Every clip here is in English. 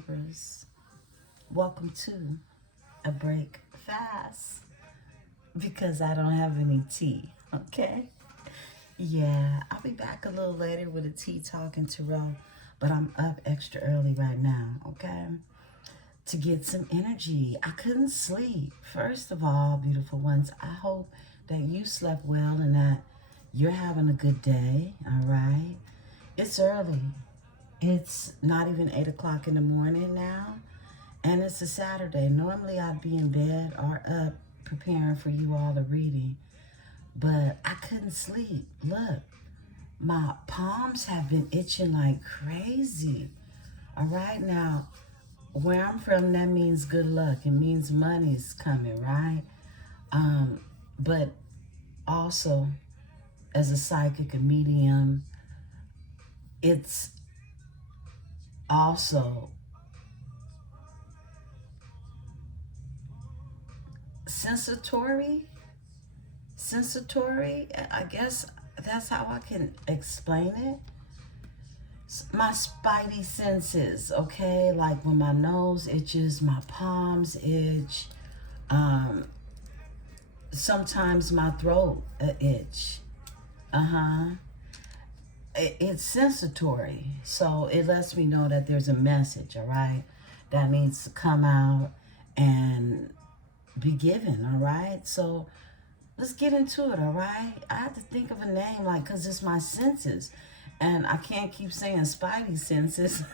Libras. Welcome to a break fast because I don't have any tea, okay? Yeah, I'll be back a little later with a tea talk and Tarot, but I'm up extra early right now, okay? To get some energy. I couldn't sleep. First of all, beautiful ones, I hope that you slept well and that you're having a good day, all right? It's early. It's not even 8 o'clock in the morning now, and it's a Saturday. Normally I'd be in bed or up preparing for you all the reading, but I couldn't sleep. Look, my palms have been itching like crazy. All right, now, where I'm from, that means good luck. It means money's coming, right? But also, as a psychic, a medium, it's also sensatory, I guess that's how I can explain it. My spidey senses, okay, like when my nose itches, my palms itch, sometimes my throat itch. It's sensatory, so it lets me know that there's a message, all right, that needs to come out and be given, all right? So let's get into it, all right? I have to think of a name, like, because it's my senses. And I can't keep saying spidey senses.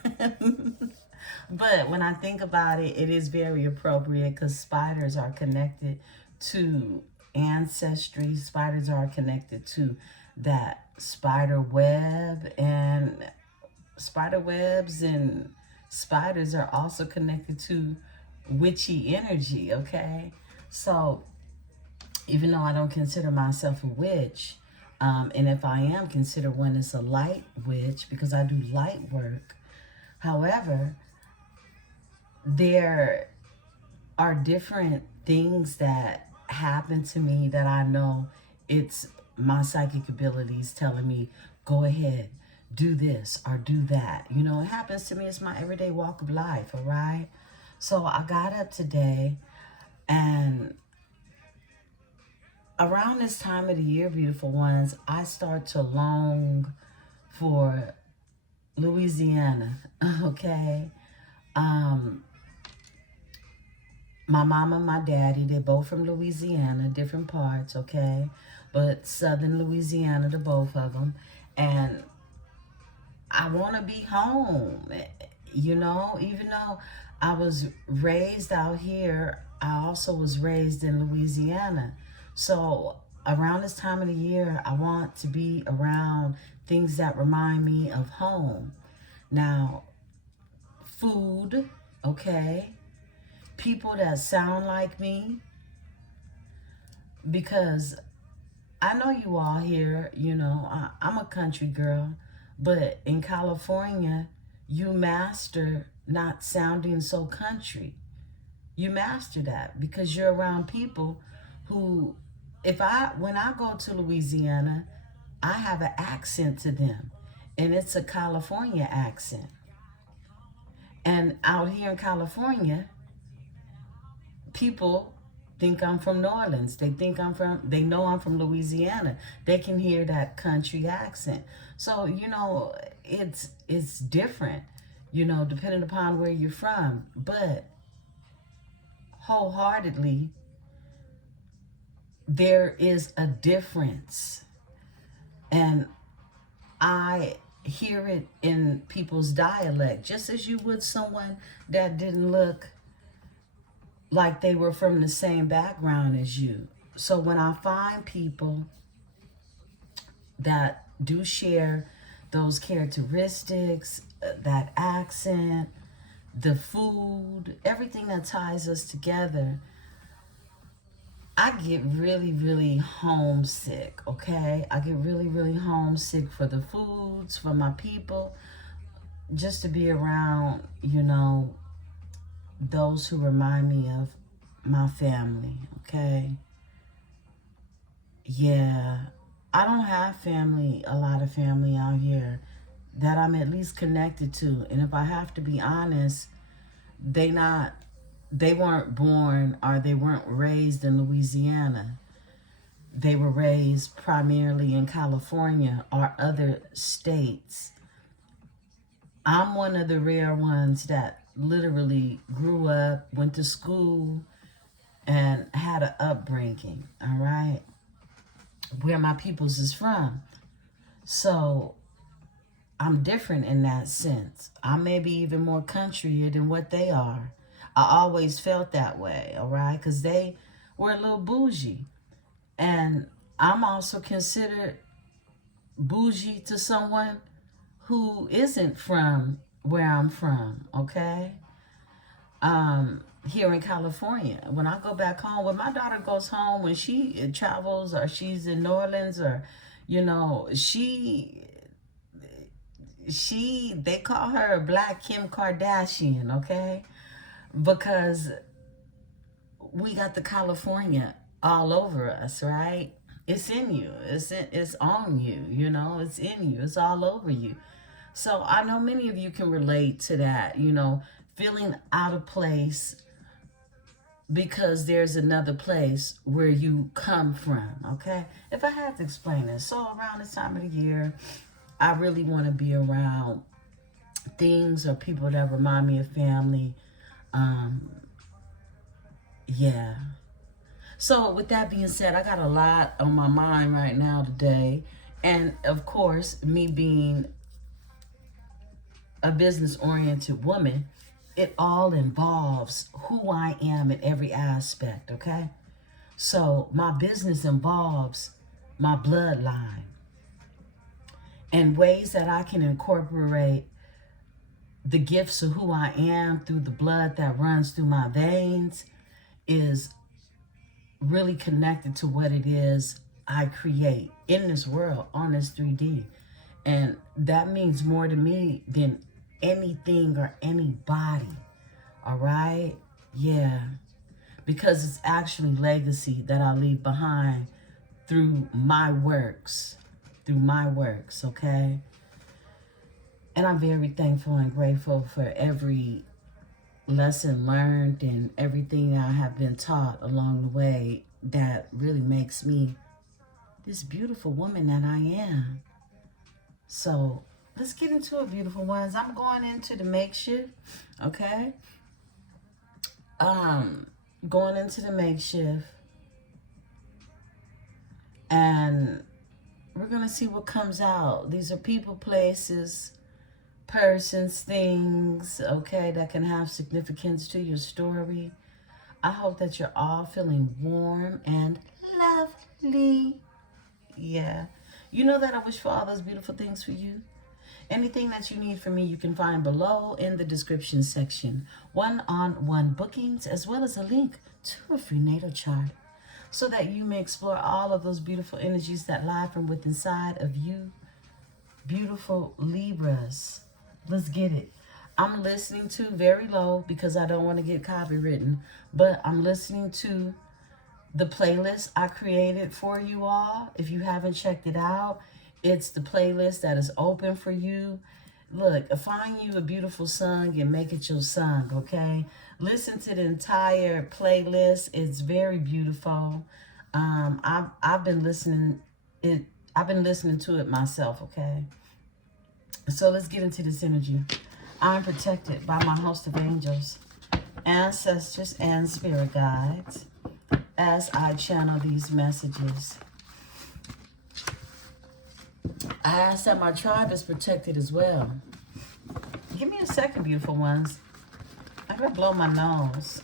But when I think about it, it is very appropriate because spiders are connected to ancestry. Spiders are connected to that spider web, and spider webs and spiders are also connected to witchy energy, okay? So even though I don't consider myself a witch, and if I am considered one, it's a light witch because I do light work. However, there are different things that happen to me that I know it's my psychic abilities telling me, go ahead, do this or do that. You know, it happens to me. It's my everyday walk of life, all right? So I got up today, and around this time of the year, beautiful ones, I start to long for Louisiana, okay? My mama, my daddy, they're both from Louisiana, different parts, okay? But southern Louisiana, the both of them. And I want to be home, you know? Even though I was raised out here, I also was raised in Louisiana. So around this time of the year, I want to be around things that remind me of home. Now, food, okay? People that sound like me, because I know you all here, you know, I'm a country girl, but in California, you master not sounding so country. You master that because you're around people who, when I go to Louisiana, I have an accent to them, and it's a California accent. And out here in California, people think I'm from New Orleans. They know I'm from Louisiana. They can hear that country accent. So, you know, it's different, you know, depending upon where you're from. But wholeheartedly, there is a difference. And I hear it in people's dialect, just as you would someone that didn't look like they were from the same background as you. So when I find people that do share those characteristics, that accent, the food, everything that ties us together, I get really, really homesick, okay? I get really, really homesick for the foods, for my people, just to be around, you know, those who remind me of my family, okay? Yeah, I don't have family, a lot of family out here that I'm at least connected to. And if I have to be honest, They weren't born or they weren't raised in Louisiana. They were raised primarily in California or other states. I'm one of the rare ones that literally grew up, went to school, and had an upbringing, all right, where my peoples is from. So I'm different in that sense. I may be even more countryer than what they are. I always felt that way, all right, because they were a little bougie. And I'm also considered bougie to someone who isn't from where I'm from, okay? Here in California. When I go back home, when my daughter goes home, when she travels or she's in New Orleans or, you know, they call her a black Kim Kardashian, okay? Because we got the California all over us, right? It's in you. It's on you, you know, it's in you. It's all over you. So I know many of you can relate to that, you know, feeling out of place because there's another place where you come from, okay? If I had to explain it. So around this time of the year, I really want to be around things or people that remind me of family. Yeah. So with that being said, I got a lot on my mind right now today. And of course, me being a business-oriented woman, it all involves who I am in every aspect, okay? So my business involves my bloodline and ways that I can incorporate the gifts of who I am through the blood that runs through my veins is really connected to what it is I create in this world, on this 3D. And that means more to me than anything or anybody. All right? Yeah. Because it's actually legacy that I leave behind through my works. Through my works, okay? And I'm very thankful and grateful for every lesson learned and everything I have been taught along the way that really makes me this beautiful woman that I am. So let's get into it, beautiful ones. I'm going into the makeshift, okay? Going into the makeshift, and we're gonna see what comes out. These are people, places, persons, things, okay, that can have significance to your story. I hope that you're all feeling warm and lovely. Yeah. You know that I wish for all those beautiful things for you. Anything that you need from me, you can find below in the description section. One-on-one bookings, as well as a link to a free natal chart, so that you may explore all of those beautiful energies that lie from within inside of you. Beautiful Libras. Let's get it. I'm listening to very low because I don't want to get copywritten, but I'm listening to the playlist I created for you all. If you haven't checked it out, it's the playlist that is open for you. Look, find you a beautiful song and make it your song, okay? Listen to the entire playlist. It's very beautiful. I've been listening to it myself, okay? So let's get into this energy. I'm protected by my host of angels, ancestors, and spirit guides as I channel these messages. I ask that my tribe is protected as well. Give me a second, beautiful ones. I gotta blow my nose.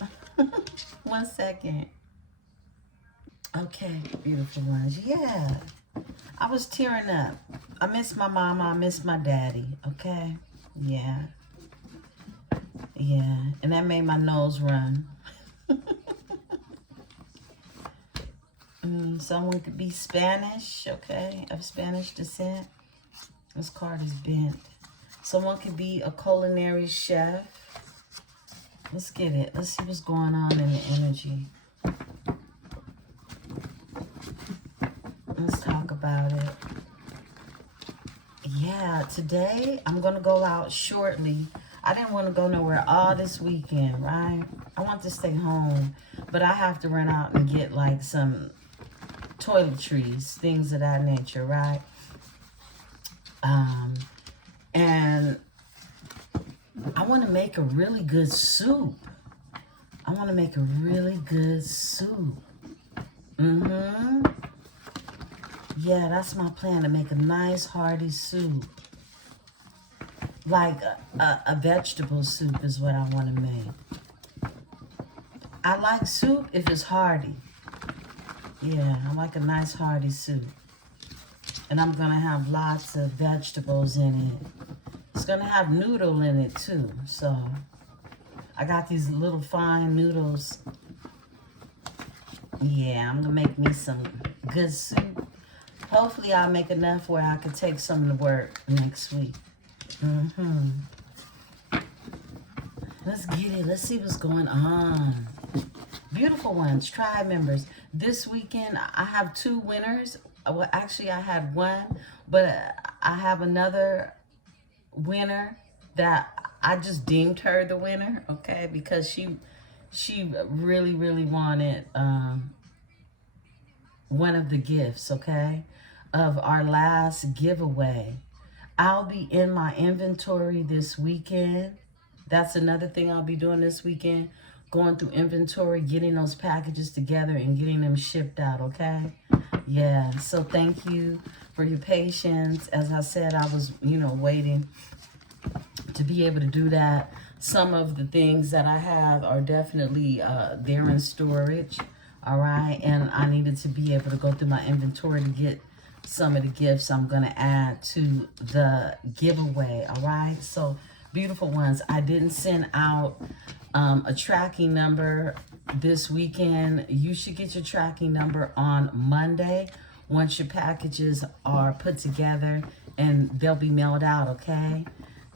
1 second. Okay, beautiful ones. Yeah. I was tearing up. I miss my mama. I miss my daddy. Okay? Yeah. Yeah. And that made my nose run. Someone could be Spanish, okay? Of Spanish descent. This card is bent. Someone could be a culinary chef. Let's get it. Let's see what's going on in the energy. Let's talk about it. Yeah, today I'm going to go out shortly. I didn't want to go nowhere all this weekend, right? I want to stay home, but I have to run out and get like some toiletries, things of that nature, right? And I want to make a really good soup. I want to make a really good soup. Yeah, that's my plan, to make a nice hearty soup. Like a vegetable soup is what I want to make. I like soup if it's hearty. Yeah, I like a nice hearty soup. And I'm going to have lots of vegetables in it. It's going to have noodle in it too. So I got these little fine noodles. Yeah, I'm going to make me some good soup. Hopefully I'll make enough where I can take some to work next week. Let's get it. Let's see what's going on. Beautiful ones, tribe members. This weekend, I have 2 winners. Well, actually, I had 1, but I have another winner that I just deemed her the winner, okay? Because she really, really wanted one of the gifts, okay, of our last giveaway. I'll be in my inventory this weekend. That's another thing I'll be doing this weekend. Going through inventory, getting those packages together and getting them shipped out, okay? Yeah, so thank you for your patience. As I said, I was, waiting to be able to do that. Some of the things that I have are definitely there in storage, all right? And I needed to be able to go through my inventory to get some of the gifts I'm going to add to the giveaway, all right? So, beautiful ones, I didn't send out a tracking number this weekend. You should get your tracking number on Monday once your packages are put together, and they'll be mailed out, okay?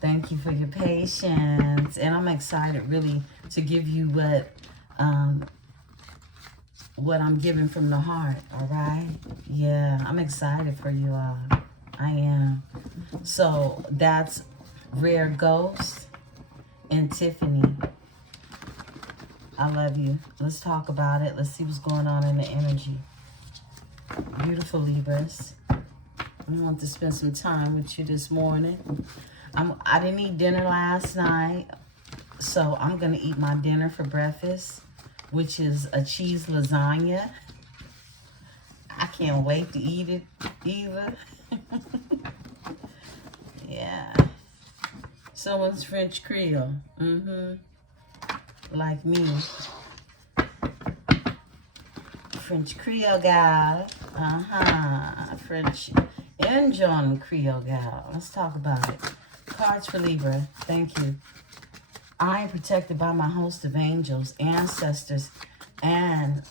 Thank you for your patience, and I'm excited really to give you what I'm giving from the heart, all right? Yeah, I'm excited for you all. I am. So that's Rare Ghost and Tiffany. I love you. Let's talk about it. Let's see what's going on in the energy. Beautiful Libras. I want to spend some time with you this morning. I didn't eat dinner last night, so I'm going to eat my dinner for breakfast, which is a cheese lasagna. I can't wait to eat it either. Yeah. Someone's French Creole. Like me. French Creole gal. French Indian Creole gal. Let's talk about it. Cards for Libra. Thank you. I am protected by my host of angels, ancestors, and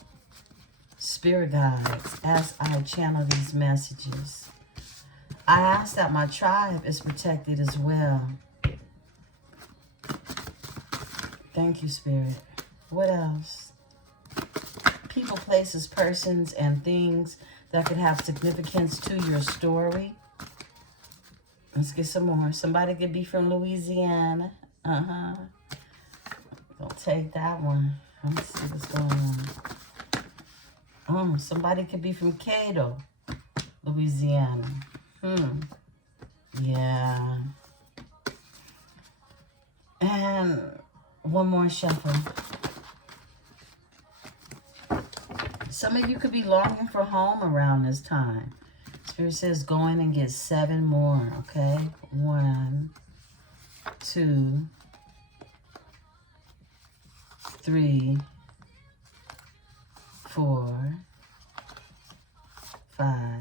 spirit guides as I channel these messages. I ask that my tribe is protected as well. Thank you, Spirit. What else? People, places, persons, and things that could have significance to your story. Let's get some more. Somebody could be from Louisiana. Don't take that one. Let's see what's going on. Somebody could be from Cato, Louisiana. Yeah. And one more shuffle. Some of you could be longing for home around this time. Spirit says go in and get 7 more, okay? 1, 2, 3, 4, 5,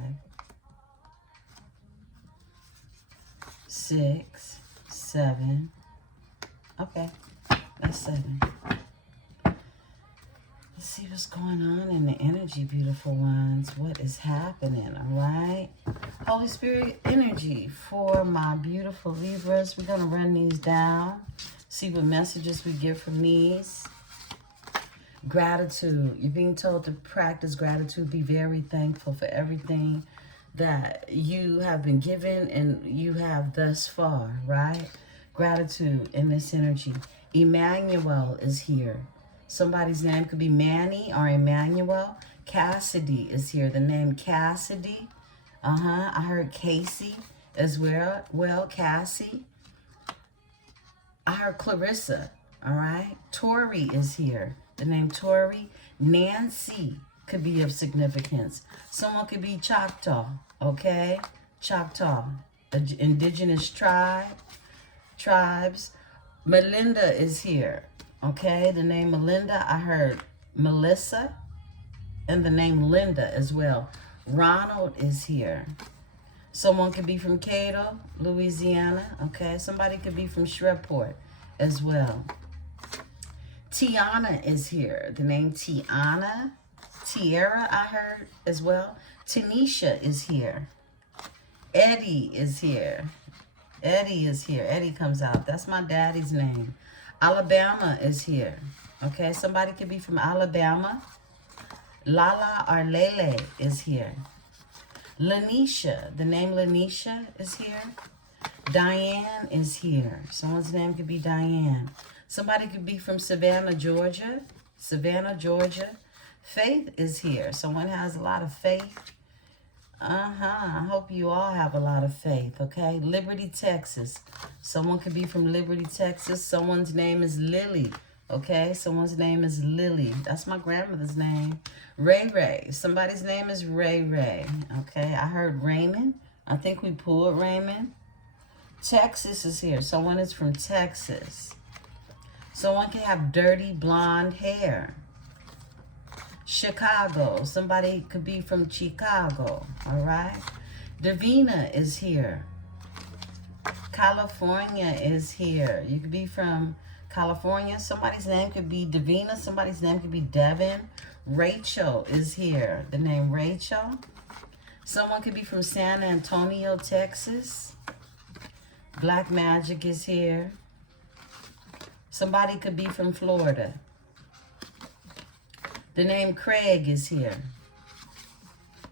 6, 7. Okay, that's 7. Let's see what's going on in the energy, beautiful ones. What is happening, all right? Holy Spirit energy for my beautiful Libras. We're going to run these down, see what messages we get from these. Gratitude. You're being told to practice gratitude. Be very thankful for everything that you have been given and you have thus far, right? gratitude in this energy. Emmanuel is here. Somebody's name could be Manny or Emmanuel. Cassidy is here. The name Cassidy. I heard Casey as well. Well, Cassie. I heard Clarissa. All right. Tori is here. The name Tori. Nancy could be of significance. Someone could be Choctaw. Okay. Choctaw. Indigenous tribes. Melinda is here. Okay. The name Melinda. I heard Melissa. And the name Linda as well. Ronald is here. Someone could be from Cato, Louisiana. Okay. Somebody could be from Shreveport as well. Tiana is here. The name Tiana. Tierra, I heard as well. Tanisha is here. Eddie is here. Eddie is here. Eddie comes out. That's my daddy's name. Alabama is here. Okay. Somebody could be from Alabama. Lala or Lele is here. Lanisha, the name Lanisha is here. Diane is here. Someone's name could be Diane. Somebody could be from Savannah, Georgia. Savannah, Georgia. Faith is here. Someone has a lot of faith. I hope you all have a lot of faith, okay? Liberty, Texas. Someone could be from Liberty, Texas. Someone's name is Lily. Okay, someone's name is Lily. That's my grandmother's name. Ray Ray. Somebody's name is Ray Ray. Okay, I heard Raymond. I think we pulled Raymond. Texas is here. Someone is from Texas. Someone can have dirty blonde hair. Chicago. Somebody could be from Chicago. All right. Davina is here. California is here. You could be from California. Somebody's name could be Davina. Somebody's name could be Devin. Rachel is here. The name Rachel. Someone could be from San Antonio, Texas. Black Magic is here. Somebody could be from Florida. The name Craig is here.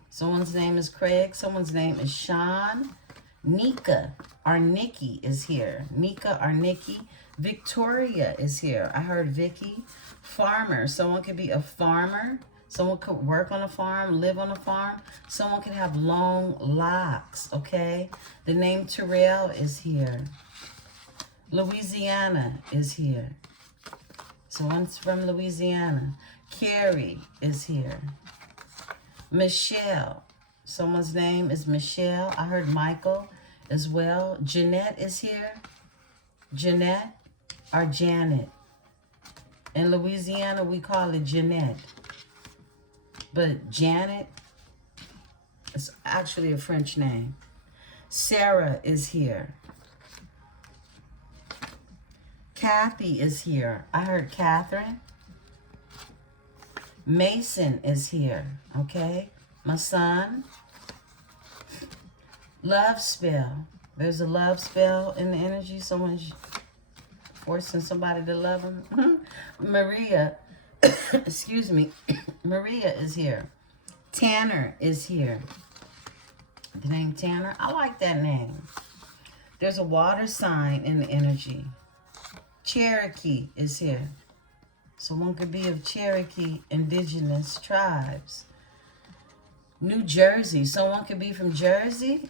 Someone's name is Craig. Someone's name is Sean. Nika or Nikki is here. Nika or Nikki. Victoria is here. I heard Vicky. Farmer. Someone could be a farmer. Someone could work on a farm, live on a farm. Someone could have long locks, okay? The name Terrell is here. Louisiana is here. Someone's from Louisiana. Carrie is here. Michelle. Someone's name is Michelle. I heard Michael as well. Jeanette is here. Jeanette or Janet. In Louisiana, we call it Jeanette. But Janet is actually a French name. Sarah is here. Kathy is here. I heard Catherine. Mason is here. Okay. My son. Love spell. There's a love spell in the energy. Someone's forcing somebody to love them. Maria. Excuse me. Maria is here. Tanner is here. The name Tanner. I like that name. There's a water sign in the energy. Cherokee is here. Someone could be of Cherokee indigenous tribes. New Jersey. Someone could be from Jersey.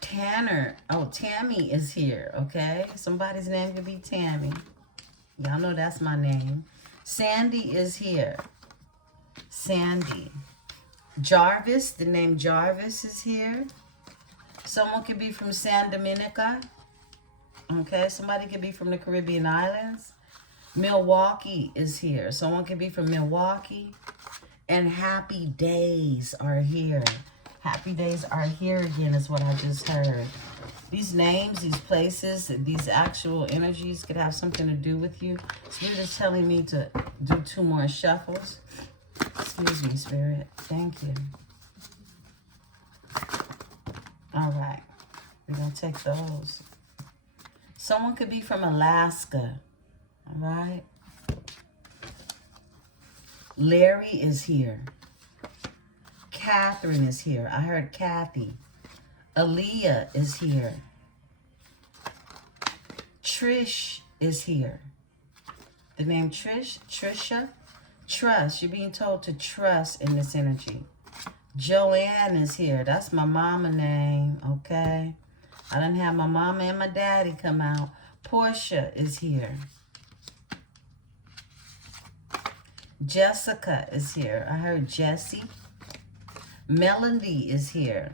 Tanner. Oh, Tammy is here. Okay. Somebody's name could be Tammy. Y'all know that's my name. Sandy is here. Sandy. Jarvis. The name Jarvis is here. Someone could be from San Dominica. Okay. Somebody could be from the Caribbean islands. Milwaukee is here. Someone could be from Milwaukee. And happy days are here. Happy days are here again is what I just heard. These names, these places, these actual energies could have something to do with you. Spirit is telling me to do 2 more shuffles. Excuse me, Spirit. Thank you. All right. We're going to take those. Someone could be from Alaska. All right. Larry is here. Catherine is here. I heard Kathy. Aaliyah is here. Trish is here. The name Trish, Trisha, trust. You're being told to trust in this energy. Joanne is here. That's my mama name, okay? I done had my mama and my daddy come out. Portia is here. Jessica is here. I heard Jessie. Melody is here.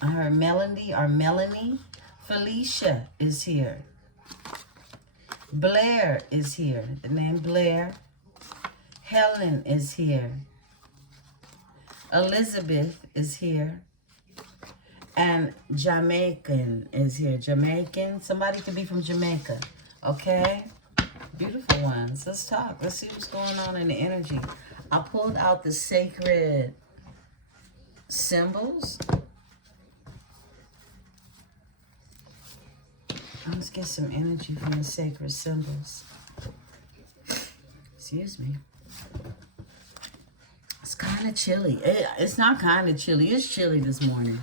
I heard Melody or Melanie. Felicia is here. Blair is here. The name Blair. Helen is here. Elizabeth is here. And Jamaican is here. Jamaican. Somebody could be from Jamaica. Okay? Beautiful ones. Let's talk. Let's see what's going on in the energy. I pulled out the sacred symbols. Let's get some energy from the sacred symbols. Excuse me. It's kind of chilly. It's not kind of chilly. It's chilly this morning.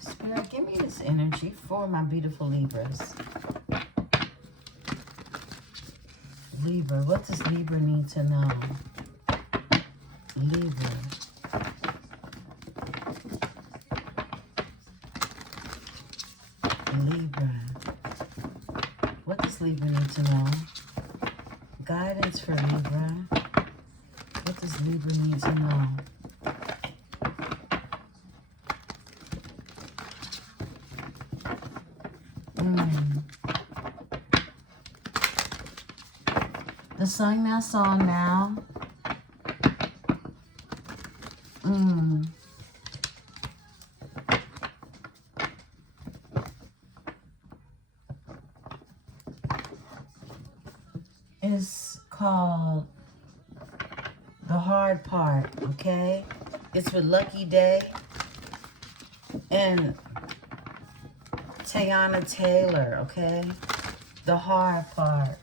Spirit, give me this energy for my beautiful Libras. Libra, what does Libra need to know? Libra. Libra. What does Libra need to know? Guidance for Libra. What does Libra need to know? The song that's on now. Is called The Hard Part, okay? It's with Lucky Day and Tayana Taylor, okay? The Hard Part.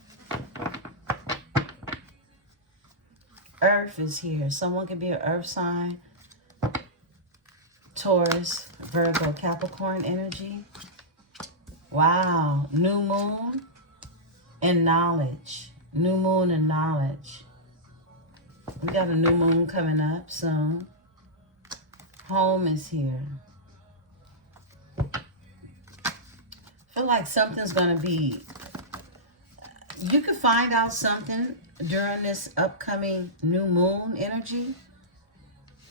Earth is here. Someone could be an earth sign. Taurus, Virgo, Capricorn energy. Wow. New moon and knowledge. New moon and knowledge. We got a new moon coming up soon. Home is here. I feel like something's going to be... You could find out something during this upcoming new moon energy.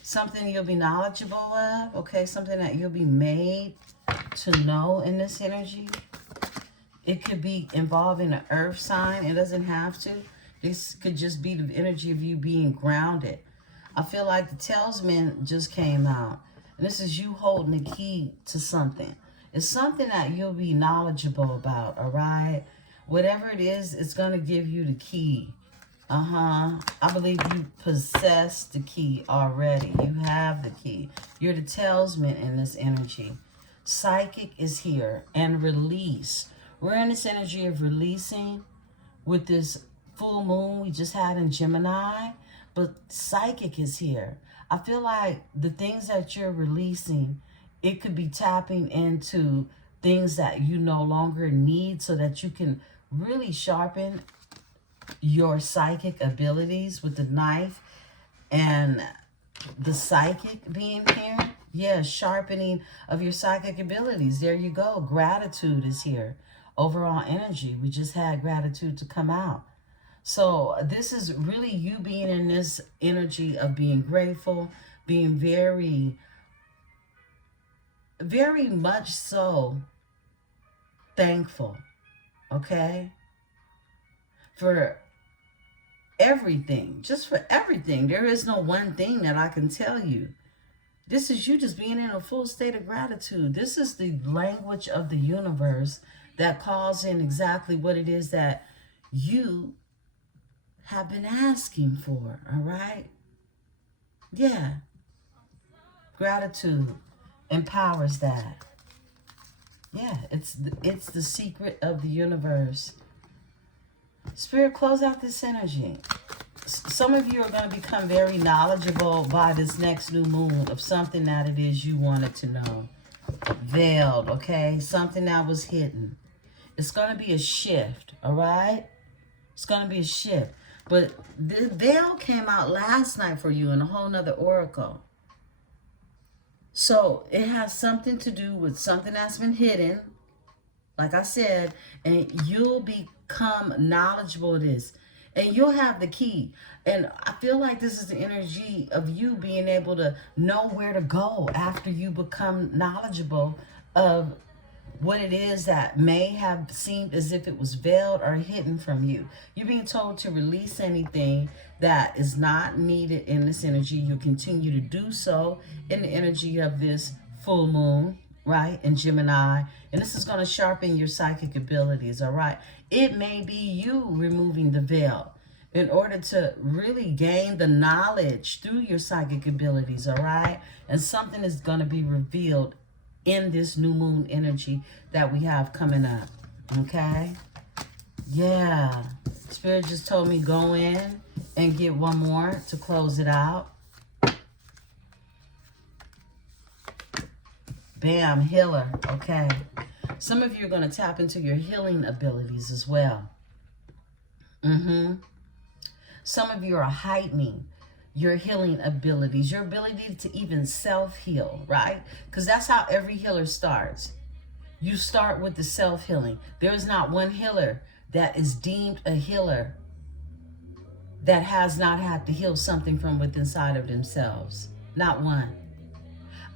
Something you'll be knowledgeable of. Okay, something that you'll be made to know in this energy. It could be involving an earth sign. It doesn't have to. This could just be the energy of you being grounded. I feel like the talisman just came out. And this is you holding the key to something. It's something that you'll be knowledgeable about, all right? Whatever it is, it's going to give you the key. I believe you possess the key already. You have the key. You're the talisman in this energy. Psychic is here. And release. We're in this energy of releasing with this full moon we just had in Gemini. But psychic is here. I feel like the things that you're releasing, it could be tapping into things that you no longer need so that you can really sharpen your psychic abilities with the knife and the psychic being here. Yeah, sharpening of your psychic abilities. There you go. Gratitude is here. Overall energy. We just had gratitude to come out. So this is really you being in this energy of being grateful, being very, very much so thankful, okay? For everything, just for everything. There is no one thing that I can tell you. This is you just being in a full state of gratitude. This is the language of the universe that calls in exactly what it is that you have been asking for, all right? Yeah. Gratitude empowers that. Yeah, it's the secret of the universe. Spirit, close out this energy. Some of you are going to become very knowledgeable by this next new moon of something that it is you wanted to know. Veiled, okay? Something that was hidden. It's going to be a shift, all right? It's going to be a shift. But the veil came out last night for you in a whole nother oracle. So it has something to do with something that's been hidden, like I said, and you'll become knowledgeable of this. And you'll have the key. And I feel like this is the energy of you being able to know where to go after you become knowledgeable of what it is that may have seemed as if it was veiled or hidden from you. You're being told to release anything that is not needed in this energy. You continue to do so in the energy of this full moon, right, in Gemini. And this is going to sharpen your psychic abilities, all right? It may be you removing the veil in order to really gain the knowledge through your psychic abilities, all right? And something is going to be revealed in this new moon energy that we have coming up, okay? Yeah. Spirit just told me go in and get one more to close it out. Bam, healer, okay. Some of you are going to tap into your healing abilities as well. Some of you are heightening your healing abilities, your ability to even self-heal, right? Because that's how every healer starts. You start with the self-healing. There is not one healer that is deemed a healer that has not had to heal something from within inside of themselves. Not one.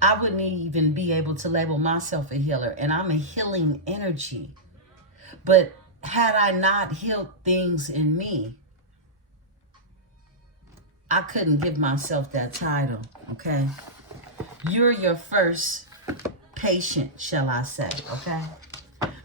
I wouldn't even be able to label myself a healer, and I'm a healing energy. But had I not healed things in me, I couldn't give myself that title, okay? You're your first patient, shall I say, okay?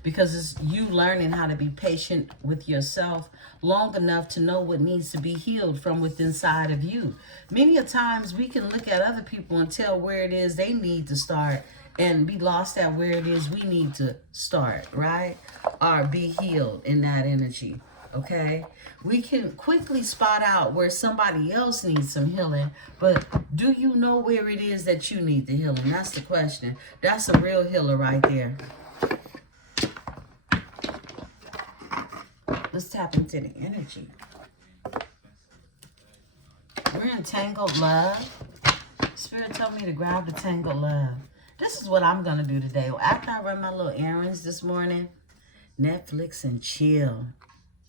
Because it's you learning how to be patient with yourself long enough to know what needs to be healed from within inside of you. Many a times we can look at other people and tell where it is they need to start and be lost at where it is we need to start, right? Or be healed in that energy, okay? We can quickly spot out where somebody else needs some healing, but do you know where it is that you need the healing? That's the question. That's a real healer right there. Let's tap into the energy. We're in tangled love. Spirit told me to grab the tangled love. This is what I'm going to do today. After I run my little errands this morning, Netflix and chill.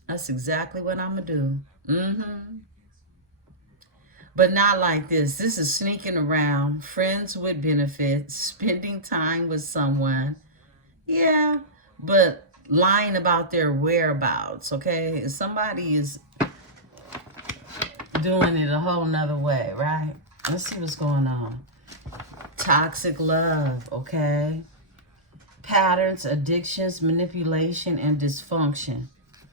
That's exactly what I'm going to do. But not like this. This is sneaking around, friends with benefits, spending time with someone. Yeah, but lying about their whereabouts, okay? Somebody is doing it a whole nother way, right? Let's see what's going on. Toxic love, okay? Patterns, addictions, manipulation, and dysfunction.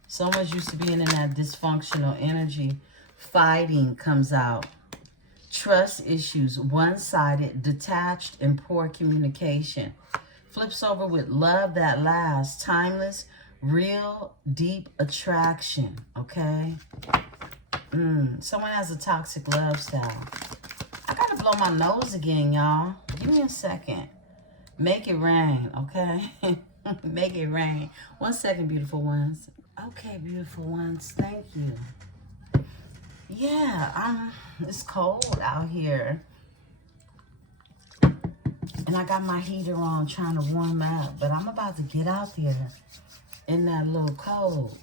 Someone's used to being in that dysfunctional energy. Fighting comes out. Trust issues, one-sided, detached, and poor communication. Flips over with love that lasts, timeless, real, deep attraction, okay? Someone has a toxic love style. I gotta blow my nose again, y'all. Give me a second. Make it rain, okay? Make it rain. 1 second, beautiful ones. Okay, beautiful ones, thank you. Yeah, it's cold out here. And I got my heater on trying to warm up. But I'm about to get out there in that little cold.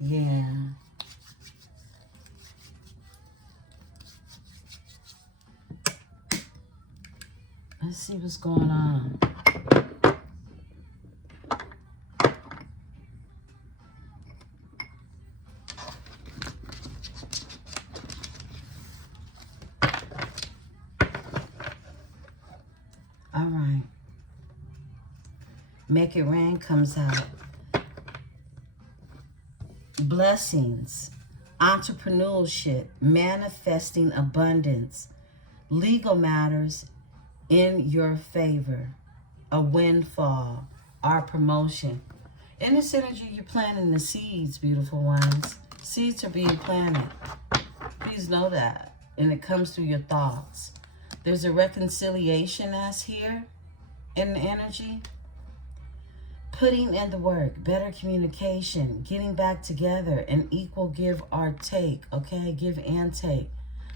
Yeah. Let's see what's going on. All right. Make it rain comes out. Blessings, entrepreneurship, manifesting abundance, legal matters in your favor, a windfall, our promotion. In this energy, you're planting the seeds, beautiful ones. Seeds are being planted. Please know that. And it comes through your thoughts. There's a reconciliation that's here in the energy. Putting in the work, better communication, getting back together, an equal give or take, okay? Give and take.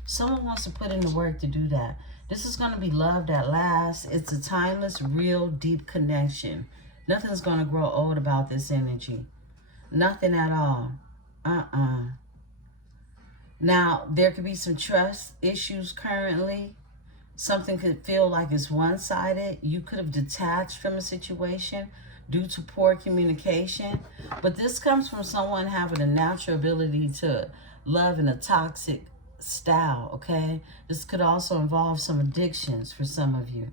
Someone wants to put in the work to do that. This is going to be love that lasts. It's a timeless, real, deep connection. Nothing's going to grow old about this energy. Nothing at all. Now, there could be some trust issues currently. Something could feel like it's one-sided. You could have detached from a situation due to poor communication. But this comes from someone having a natural ability to love in a toxic style, okay? This could also involve some addictions for some of you.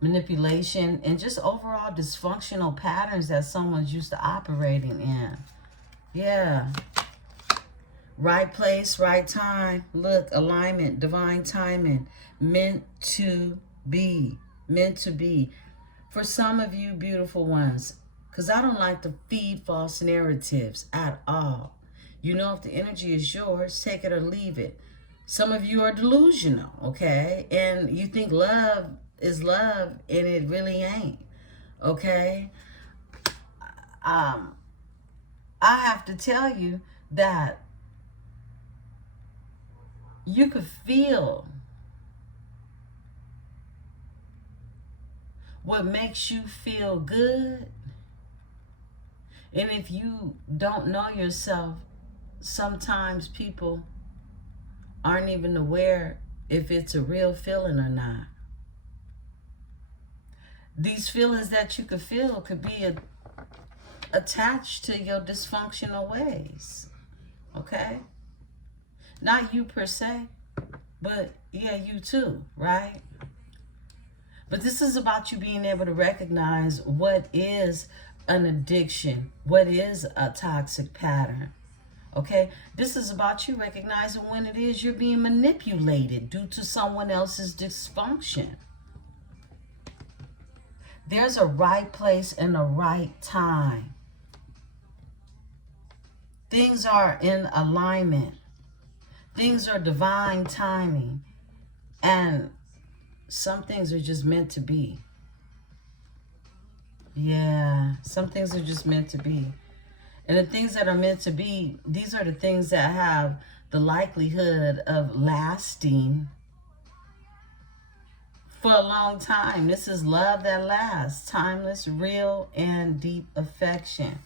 Manipulation and just overall dysfunctional patterns that someone's used to operating in. Yeah. Right place, right time. Look, alignment, divine timing. Meant to be. Meant to be. For some of you beautiful ones, because I don't like to feed false narratives at all. You know, if the energy is yours, take it or leave it. Some of you are delusional, okay? And you think love is love, and it really ain't, okay? I have to tell you that you could feel what makes you feel good. And if you don't know yourself, sometimes people aren't even aware if it's a real feeling or not. These feelings that you could feel could be attached to your dysfunctional ways, okay? Not you per se, but yeah, you too, right? But this is about you being able to recognize what is an addiction, what is a toxic pattern, okay? This is about you recognizing when it is you're being manipulated due to someone else's dysfunction. There's a right place and a right time. Things are in alignment. Things are divine timing. And some things are just meant to be. Yeah, some things are just meant to be. And the things that are meant to be, these are the things that have the likelihood of lasting for a long time. This is love that lasts. Timeless, real, and deep affection.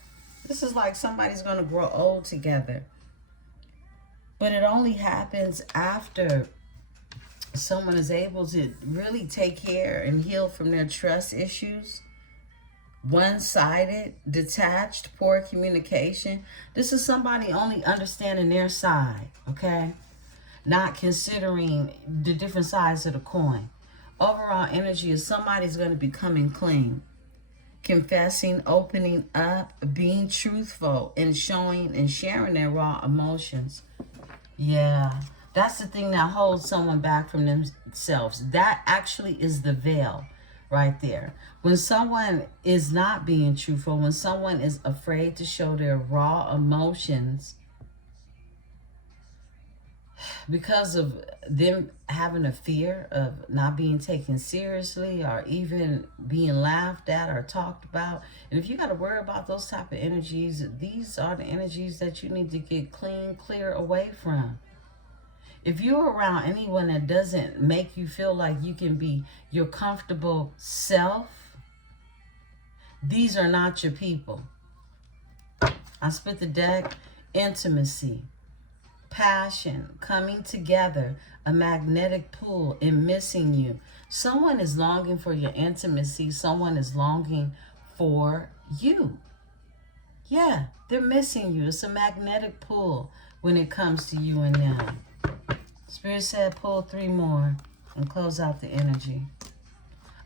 This is like somebody's going to grow old together. But it only happens after someone is able to really take care and heal from their trust issues. One-sided, detached, poor communication. This is somebody only understanding their side, okay? Not considering the different sides of the coin. Overall energy is somebody's going to be coming clean. Confessing, opening up, being truthful, and showing and sharing their raw emotions. Yeah, that's the thing that holds someone back from themselves. That actually is the veil right there. When someone is not being truthful, when someone is afraid to show their raw emotions because of them having a fear of not being taken seriously or even being laughed at or talked about. And if you got to worry about those type of energies, these are the energies that you need to get clear away from. If you're around anyone that doesn't make you feel like you can be your comfortable self, these are not your people. I split the deck. Intimacy, passion, coming together, a magnetic pull, and missing you. Someone is longing for your intimacy. Someone is longing for you. Yeah, they're missing you. It's a magnetic pull when it comes to you and them. Spirit said pull 3 more and close out the energy.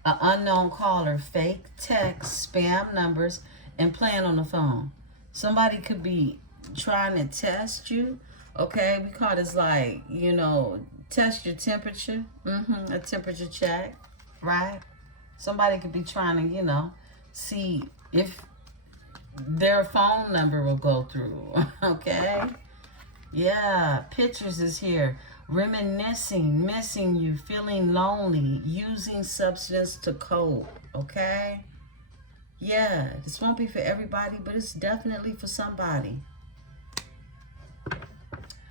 An unknown caller, fake text, spam numbers, and playing on the phone. Somebody could be trying to test you. Okay, we call this like, you know, test your temperature. A temperature check, right? Somebody could be trying to, you know, see if their phone number will go through. Okay? Yeah, pictures is here. Reminiscing, missing you, feeling lonely, using substance to cope. Okay? Yeah, this won't be for everybody, but it's definitely for somebody.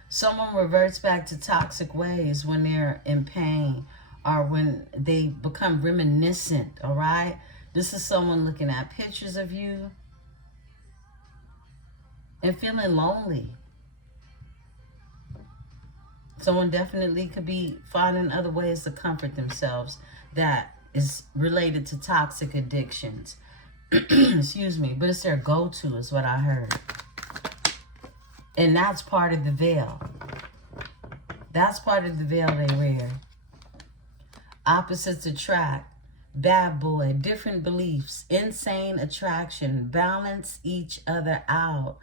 Someone reverts back to toxic ways when they're in pain or when they become reminiscent, all right? This is someone looking at pictures of you and feeling lonely. Someone definitely could be finding other ways to comfort themselves that is related to toxic addictions. Excuse me, but it's their go-to is what I heard. And that's part of the veil. That's part of the veil they wear. Opposites attract. Bad boy. Different beliefs. Insane attraction. Balance each other out.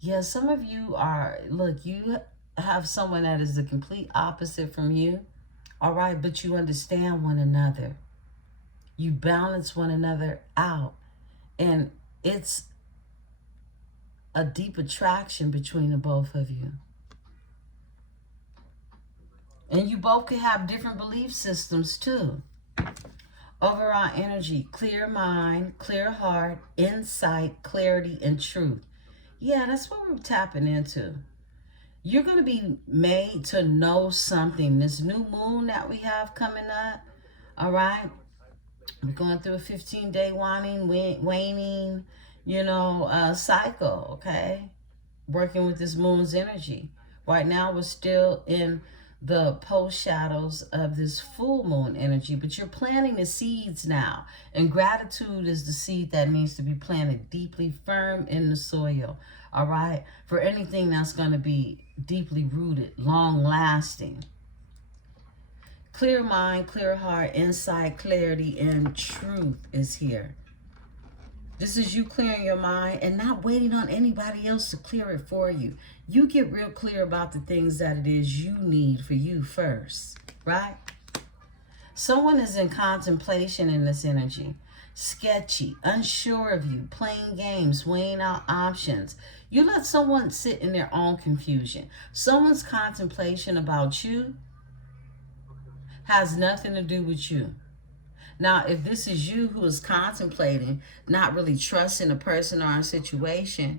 Yeah, some of you are, look, you have someone that is the complete opposite from you. All right, but you understand one another. You balance one another out. And it's a deep attraction between the both of you. And you both can have different belief systems too. Overall energy, clear mind, clear heart, insight, clarity, and truth. Yeah, that's what we're tapping into. You're going to be made to know something. This new moon that we have coming up, all right? We're going through a 15-day waning, cycle, okay? Working with this moon's energy. Right now, we're still in the post shadows of this full moon energy, but you're planting the seeds now. And gratitude is the seed that needs to be planted deeply firm in the soil, all right? For anything that's going to be deeply rooted, long lasting. Clear mind, clear heart, insight, clarity, and truth is here. This is you clearing your mind and not waiting on anybody else to clear it for you. You get real clear about the things that it is you need for you first, right? Someone is in contemplation in this energy. Sketchy, unsure of you, playing games, weighing out options. You let someone sit in their own confusion. Someone's contemplation about you has nothing to do with you. Now, if this is you who is contemplating, not really trusting a person or a situation,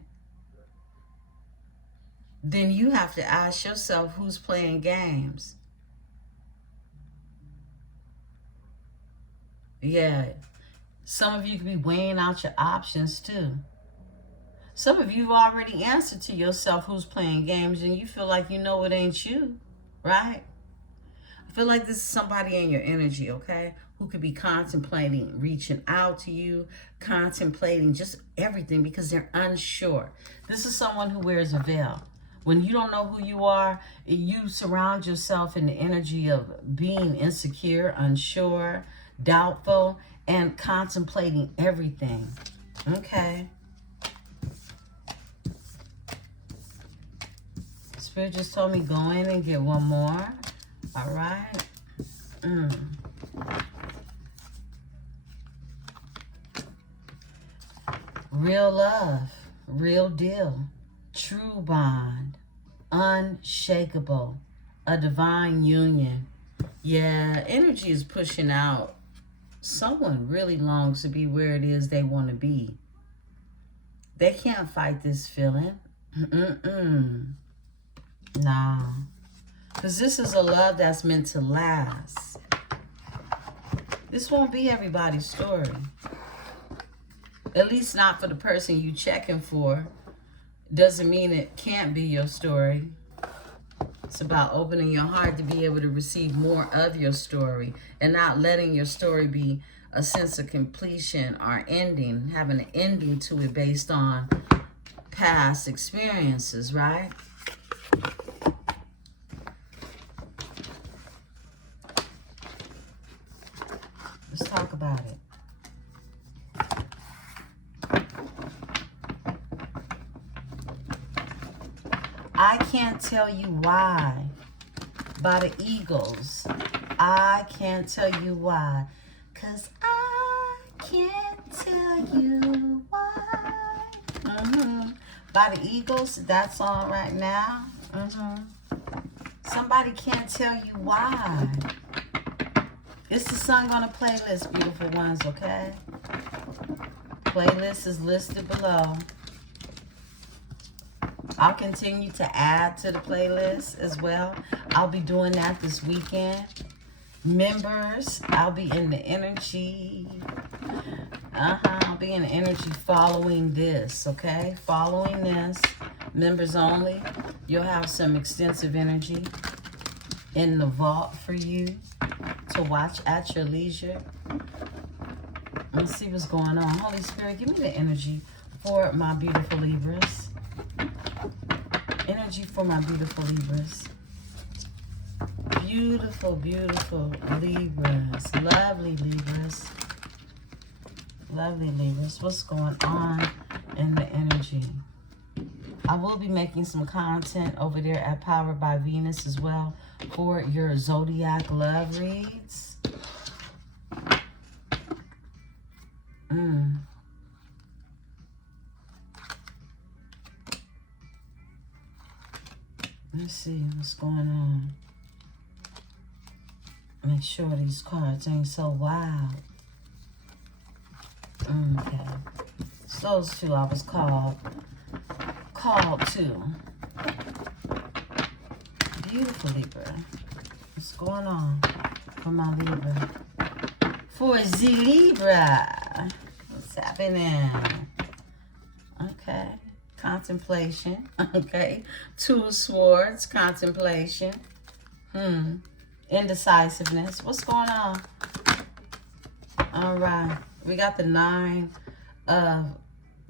then you have to ask yourself who's playing games. Yeah. Some of you could be weighing out your options too. Some of you have already answered to yourself who's playing games and you feel like you know it ain't you, right? I feel like this is somebody in your energy, okay? Who could be contemplating reaching out to you, contemplating just everything because they're unsure. This is someone who wears a veil. When you don't know who you are, you surround yourself in the energy of being insecure, unsure, doubtful, and contemplating everything. Okay. Spirit just told me go in and get one more. All right. Real love, real deal, true bond, unshakable, a divine union. Yeah, energy is pushing out. Someone really longs to be where it is they want to be. They can't fight this feeling. Nah. Because this is a love that's meant to last. This won't be everybody's story. At least not for the person you checking for. Doesn't mean it can't be your story. It's about opening your heart to be able to receive more of your story and not letting your story be a sense of completion or ending, having an ending to it based on past experiences, right? Let's talk about it. I can't tell you why. By the Eagles. I can't tell you why. 'Cause I can't tell you why. By the Eagles. That's on right now. Somebody can't tell you why. It's the Sun Gonna playlist, beautiful ones, okay? Playlist is listed below. I'll continue to add to the playlist as well. I'll be doing that this weekend. Members, I'll be in the energy. I'll be in the energy following this, okay? Following this. Members only. You'll have some extensive energy in the vault for you to watch at your leisure. Let's see what's going on. Holy Spirit, give me the energy for my beautiful Libras. Energy for my beautiful Libras. Beautiful, beautiful Libras. Lovely Libras. Lovely Libras. What's going on in the energy? I will be making some content over there at Powered by Venus as well for your zodiac love reads. Let's see what's going on. Make sure these cards ain't so wild. Okay. So those two I was called to. Beautiful Libra. What's going on for my Libra? For the Libra. What's happening? Okay. Contemplation. Okay. Two of Swords. Contemplation. Indecisiveness. What's going on? All right. We got the Nine of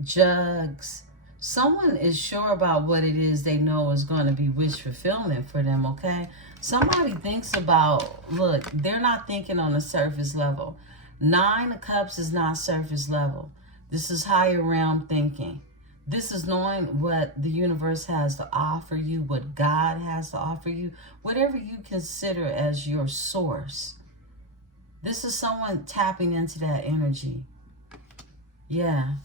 Jugs. Someone is sure about what it is they know is going to be wish fulfillment for them, okay? Somebody thinks about, look, they're not thinking on a surface level. Nine of Cups is not surface level. This is higher realm thinking. This is knowing what the universe has to offer you, what God has to offer you, whatever you consider as your source. This is someone tapping into that energy. Yeah.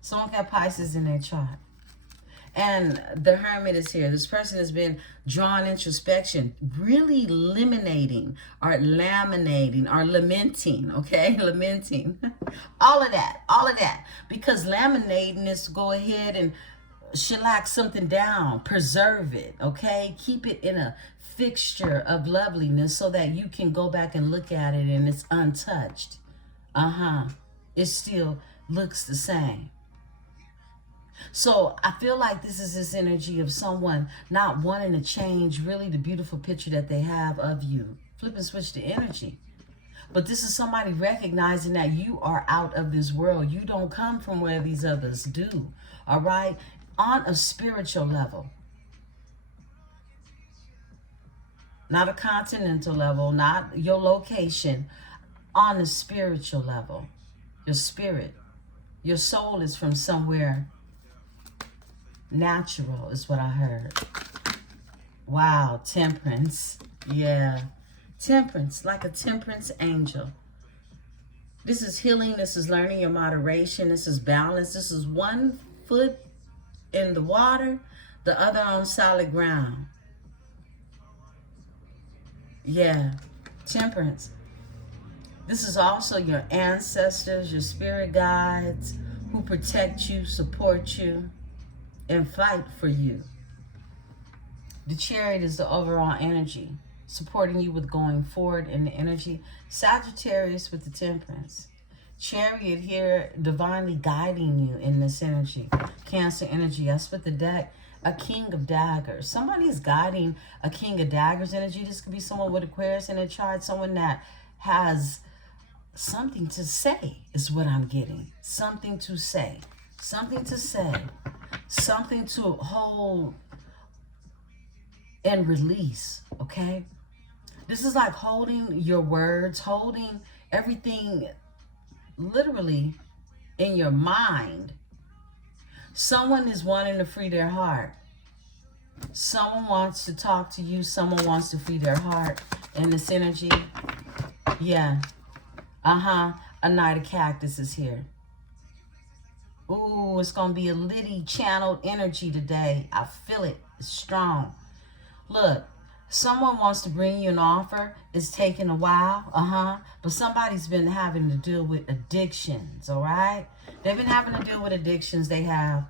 Someone got Pisces in their chart. And the Hermit is here. This person has been drawn introspection, really eliminating or laminating or lamenting, okay? Lamenting. All of that. Because laminating is to go ahead and shellac something down, preserve it, okay? Keep it in a fixture of loveliness so that you can go back and look at it and it's untouched. It still looks the same. So I feel like this is this energy of someone not wanting to change really the beautiful picture that they have of you. Flip and switch the energy. But this is somebody recognizing that you are out of this world. You don't come from where these others do. All right? On a spiritual level. Not a continental level, not your location. On a spiritual level. Your spirit. Your soul is from somewhere natural is what I heard. Wow, Temperance. Yeah. Temperance, like a temperance angel. This is healing. This is learning your moderation. This is balance. This is one foot in the water, the other on solid ground. Yeah. Temperance. This is also your ancestors, your spirit guides who protect you, support you, and fight for you. The Chariot is the overall energy, supporting you with going forward in the energy. Sagittarius with the Temperance. Chariot here, divinely guiding you in this energy. Cancer energy. I split the deck. A King of Daggers. Somebody is guiding a King of Daggers energy. This could be someone with Aquarius in their chart. Someone that has something to say is what I'm getting. Something to say. Something to say. Something to hold and release, okay? This is like holding your words, holding everything literally in your mind. Someone is wanting to free their heart. Someone wants to talk to you. Someone wants to free their heart in this energy. Yeah. A Knight of Cactus is here. Ooh, it's going to be a litty channeled energy today. I feel it. It's strong. Look, someone wants to bring you an offer. It's taking a while. But somebody's been having to deal with addictions, all right? They've been having to deal with addictions. They have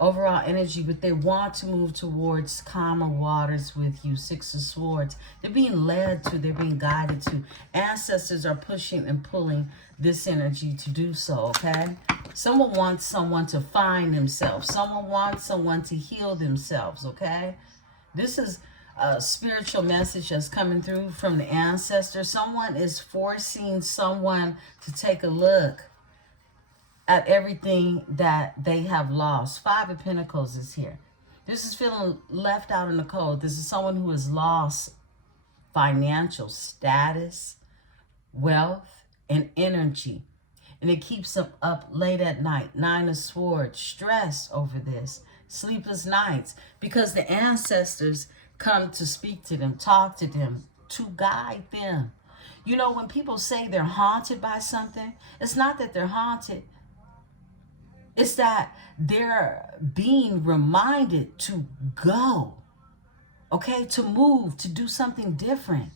overall energy, but they want to move towards calmer waters with you. Six of Swords. They're being led to, they're being guided to. Ancestors are pushing and pulling this energy to do so, okay? Someone wants someone to find themselves. Someone wants someone to heal themselves, okay? This is a spiritual message that's coming through from the ancestors. Someone is forcing someone to take a look at everything that they have lost. Five of Pentacles is here. This is feeling left out in the cold. This is someone who has lost financial status, wealth, and energy. And it keeps them up late at night. Nine of Swords, stress over this. Sleepless nights. Because the ancestors come to speak to them, talk to them, to guide them. You know, when people say they're haunted by something, it's not that they're haunted. It's that they're being reminded to go, okay, to move, to do something different.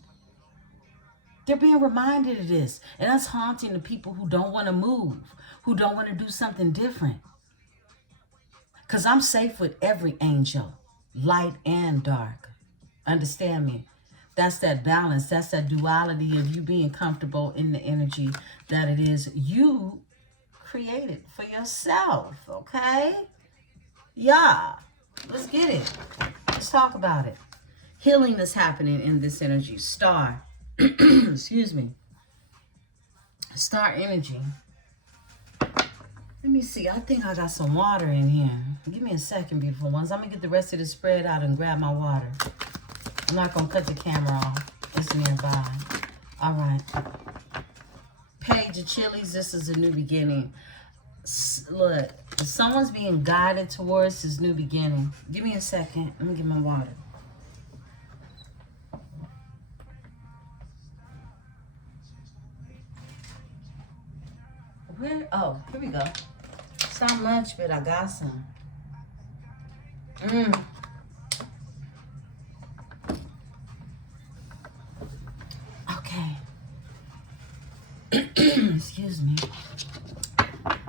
They're being reminded of this. And that's haunting the people who don't want to move, who don't want to do something different. Because I'm safe with every angel, light and dark. Understand me? That's that balance. That's that duality of you being comfortable in the energy that it is you created for yourself, okay? Yeah, let's get it. Let's talk about it. Healing is happening in this energy. Star, excuse me. Star energy. Let me see. I think I got some water in here. Give me a second, beautiful ones. I'm going to get the rest of this spread out and grab my water. I'm not going to cut the camera off. It's nearby. All right. Page of Chilies, this is a new beginning. Look, someone's being guided towards this new beginning. Give me a second. Let me get my water. Where? Oh, here we go. It's not much, but I got some. Okay. Excuse me.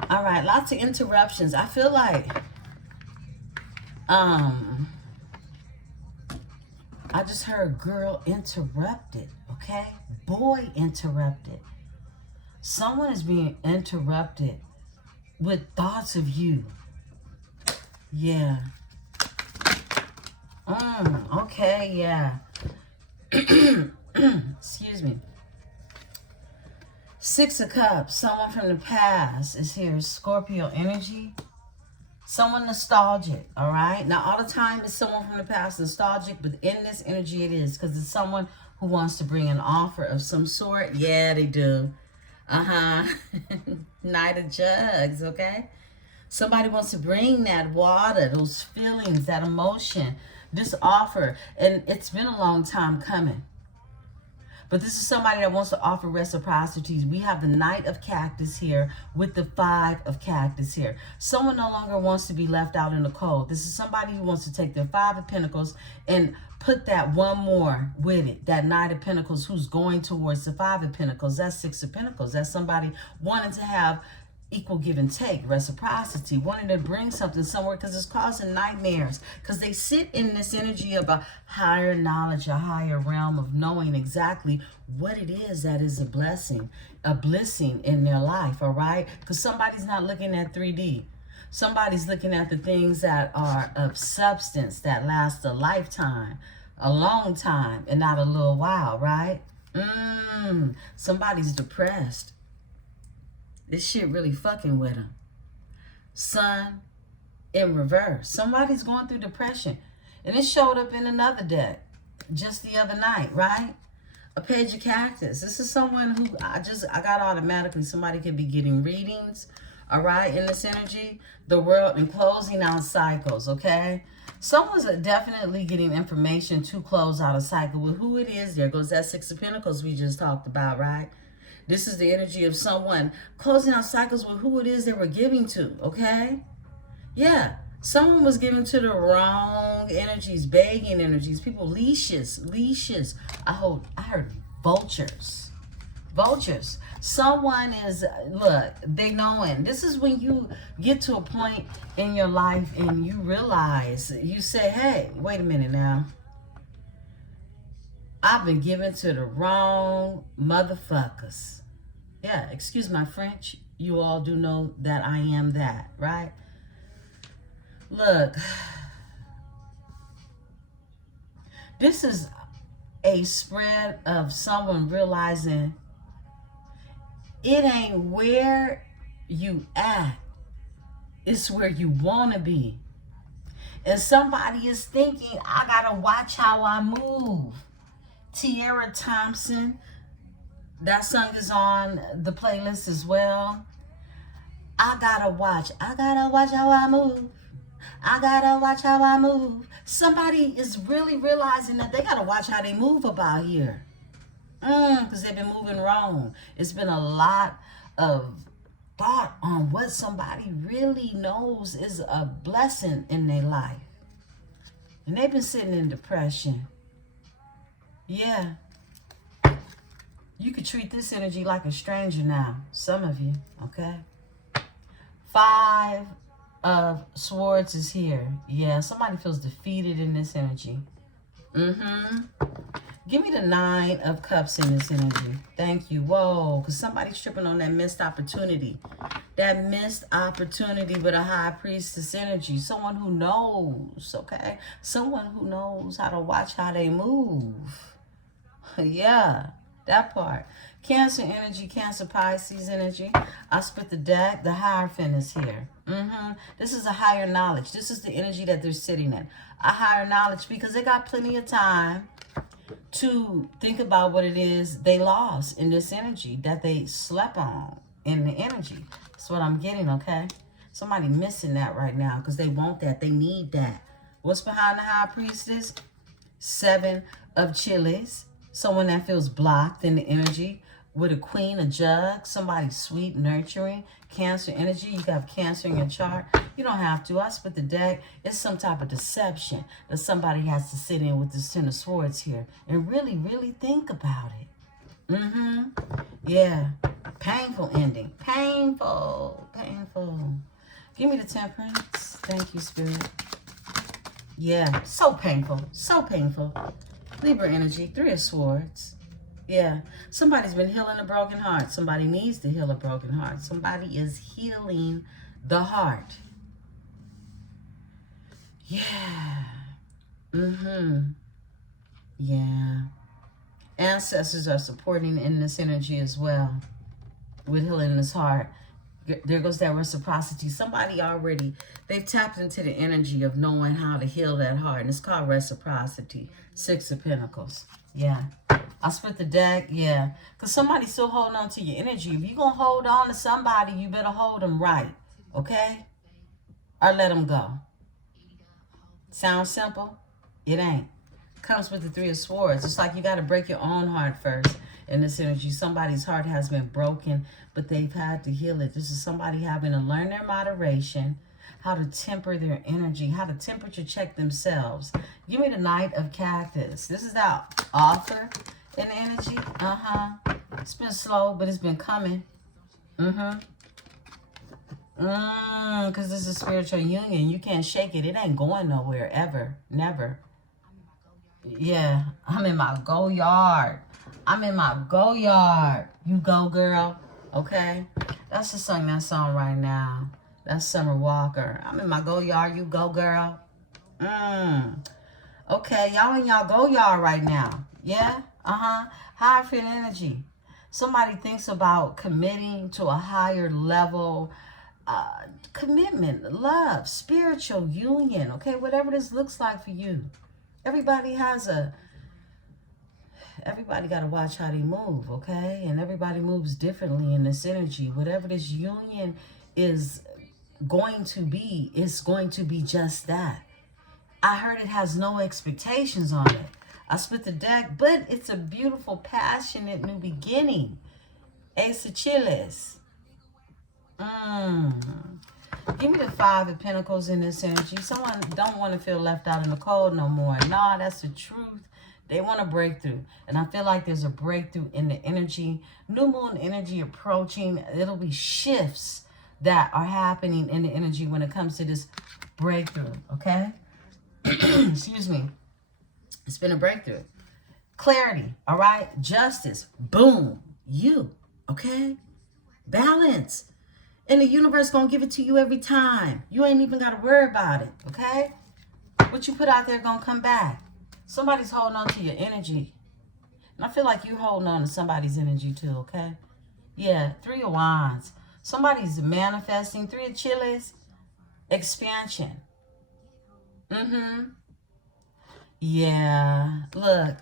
All right, lots of interruptions. I feel like I just heard girl interrupted, okay? Boy interrupted. Someone is being interrupted with thoughts of you. Yeah. Okay, yeah. Excuse me. Six of Cups, someone from the past is here. Scorpio energy. Someone nostalgic, all right? Now, all the time it's someone from the past nostalgic, but in this energy it is because it's someone who wants to bring an offer of some sort. Yeah, they do. Knight of Jugs, okay? Somebody wants to bring that water, those feelings, that emotion, this offer, and it's been a long time coming. But this is somebody that wants to offer reciprocity. We have the Knight of Cactus here with the Five of Cactus here. Someone no longer wants to be left out in the cold. This is somebody who wants to take their Five of Pentacles and put that one more with it. That Knight of Pentacles who's going towards the Five of Pentacles. That's Six of Pentacles. That's somebody wanting to have equal give and take, reciprocity, wanting to bring something somewhere because it's causing nightmares. Because they sit in this energy of a higher knowledge, a higher realm of knowing exactly what it is that is a blessing in their life, all right? Because somebody's not looking at 3D. Somebody's looking at the things that are of substance, that last a lifetime, a long time, and not a little while, right? Somebody's depressed. This shit really fucking with them. Sun in reverse. Somebody's going through depression. And it showed up in another deck just the other night, right? A Page of Cactus. This is someone who I got automatically. Somebody could be getting readings, all right, in this energy. The world and closing out cycles, okay? Someone's definitely getting information to close out a cycle. With who it is, there goes that Six of Pentacles we just talked about, right? This is the energy of someone closing out cycles with who it is they were giving to, okay? Yeah. Someone was giving to the wrong energies, begging energies. People, leashes. I heard vultures. Vultures. Someone is, look, they knowing. This is when you get to a point in your life and you realize, you say, hey, wait a minute now. I've been given to the wrong motherfuckers. Yeah, excuse my French. You all do know that I am that, right? Look, this is a spread of someone realizing it ain't where you at, it's where you want to be. And somebody is thinking, I gotta watch how I move. Tiara Thompson, that song is on the playlist as well. I gotta watch how I move. I gotta watch how I move. Somebody is really realizing that they gotta watch how they move about here. Because they've been moving wrong. It's been a lot of thought on what somebody really knows is a blessing in their life. And they've been sitting in depression. Yeah. You could treat this energy like a stranger now. Some of you, okay? 5 of Swords is here. Yeah, somebody feels defeated in this energy. Give me the 9 of Cups in this energy. Thank you. Whoa, because somebody's tripping on that missed opportunity. That missed opportunity with a High Priestess energy. Someone who knows, okay? Someone who knows how to watch how they move. Yeah, that part. Cancer energy, Cancer Pisces energy. I split the deck. The Hierophant is here. This is a higher knowledge. This is the energy that they're sitting in. A higher knowledge because they got plenty of time to think about what it is they lost in this energy that they slept on in the energy. That's what I'm getting, okay? Somebody missing that right now because they want that. They need that. What's behind the High Priestess? 7 of Chilies. Someone that feels blocked in the energy with a Queen of Jugs. Somebody sweet, nurturing. Cancer energy. You got Cancer in your chart. You don't have to. I split the deck. It's some type of deception that somebody has to sit in with this 10 of Swords here and really, really think about it. Yeah. Painful ending. Painful. Give me the Temperance. Thank you, Spirit. Yeah. So painful. So painful. Libra energy. 3 of Swords. Yeah. Somebody's been healing a broken heart. Somebody needs to heal a broken heart. Somebody is healing the heart. Yeah. Yeah. Ancestors are supporting in this energy as well with healing this heart. There goes that reciprocity. Somebody already, they've tapped into the energy of knowing how to heal that heart. And it's called reciprocity. 6 of Pentacles. Yeah. I split the deck. Yeah. Because somebody's still holding on to your energy. If you're going to hold on to somebody, you better hold them right. Okay? Or let them go. Sounds simple? It ain't. Comes with the 3 of Swords. It's like you got to break your own heart first in this energy. Somebody's heart has been broken, but they've had to heal it. This is somebody having to learn their moderation, how to temper their energy, how to temperature check themselves. Give me the Knight of Cactus. This is that author in the energy. It's been slow, but it's been coming. Because this is spiritual union. You can't shake it. It ain't going nowhere, ever. Never. Yeah, I'm in my go yard. I'm in my go yard. You go, girl. Okay? That's the song that's on right now. That's Summer Walker. I'm in my go yard. You go, girl. Okay, y'all in y'all go yard right now. Yeah? Hierophant energy. Somebody thinks about committing to a higher level commitment, love, spiritual union. Okay, whatever this looks like for you. Everybody got to watch how they move, okay? And everybody moves differently in this energy. Whatever this union is going to be, it's going to be just that. I heard it has no expectations on it. I split the deck, but it's a beautiful, passionate new beginning. Ace of Chiles. Give me the Five of Pentacles in this energy. Someone don't want to feel left out in the cold no more. Nah, that's the truth. They want a breakthrough. And I feel like there's a breakthrough in the energy. New moon energy approaching. It'll be shifts that are happening in the energy when it comes to this breakthrough. Okay? Excuse me. It's been a breakthrough. Clarity. All right? Justice. Boom. You. Okay? Balance. And the universe gonna give it to you every time. You ain't even gotta worry about it, okay? What you put out there gonna come back. Somebody's holding on to your energy. And I feel like you're holding on to somebody's energy too, okay? Yeah, Three of Wands. Somebody's manifesting. Three of Chiles. Expansion. Yeah, look.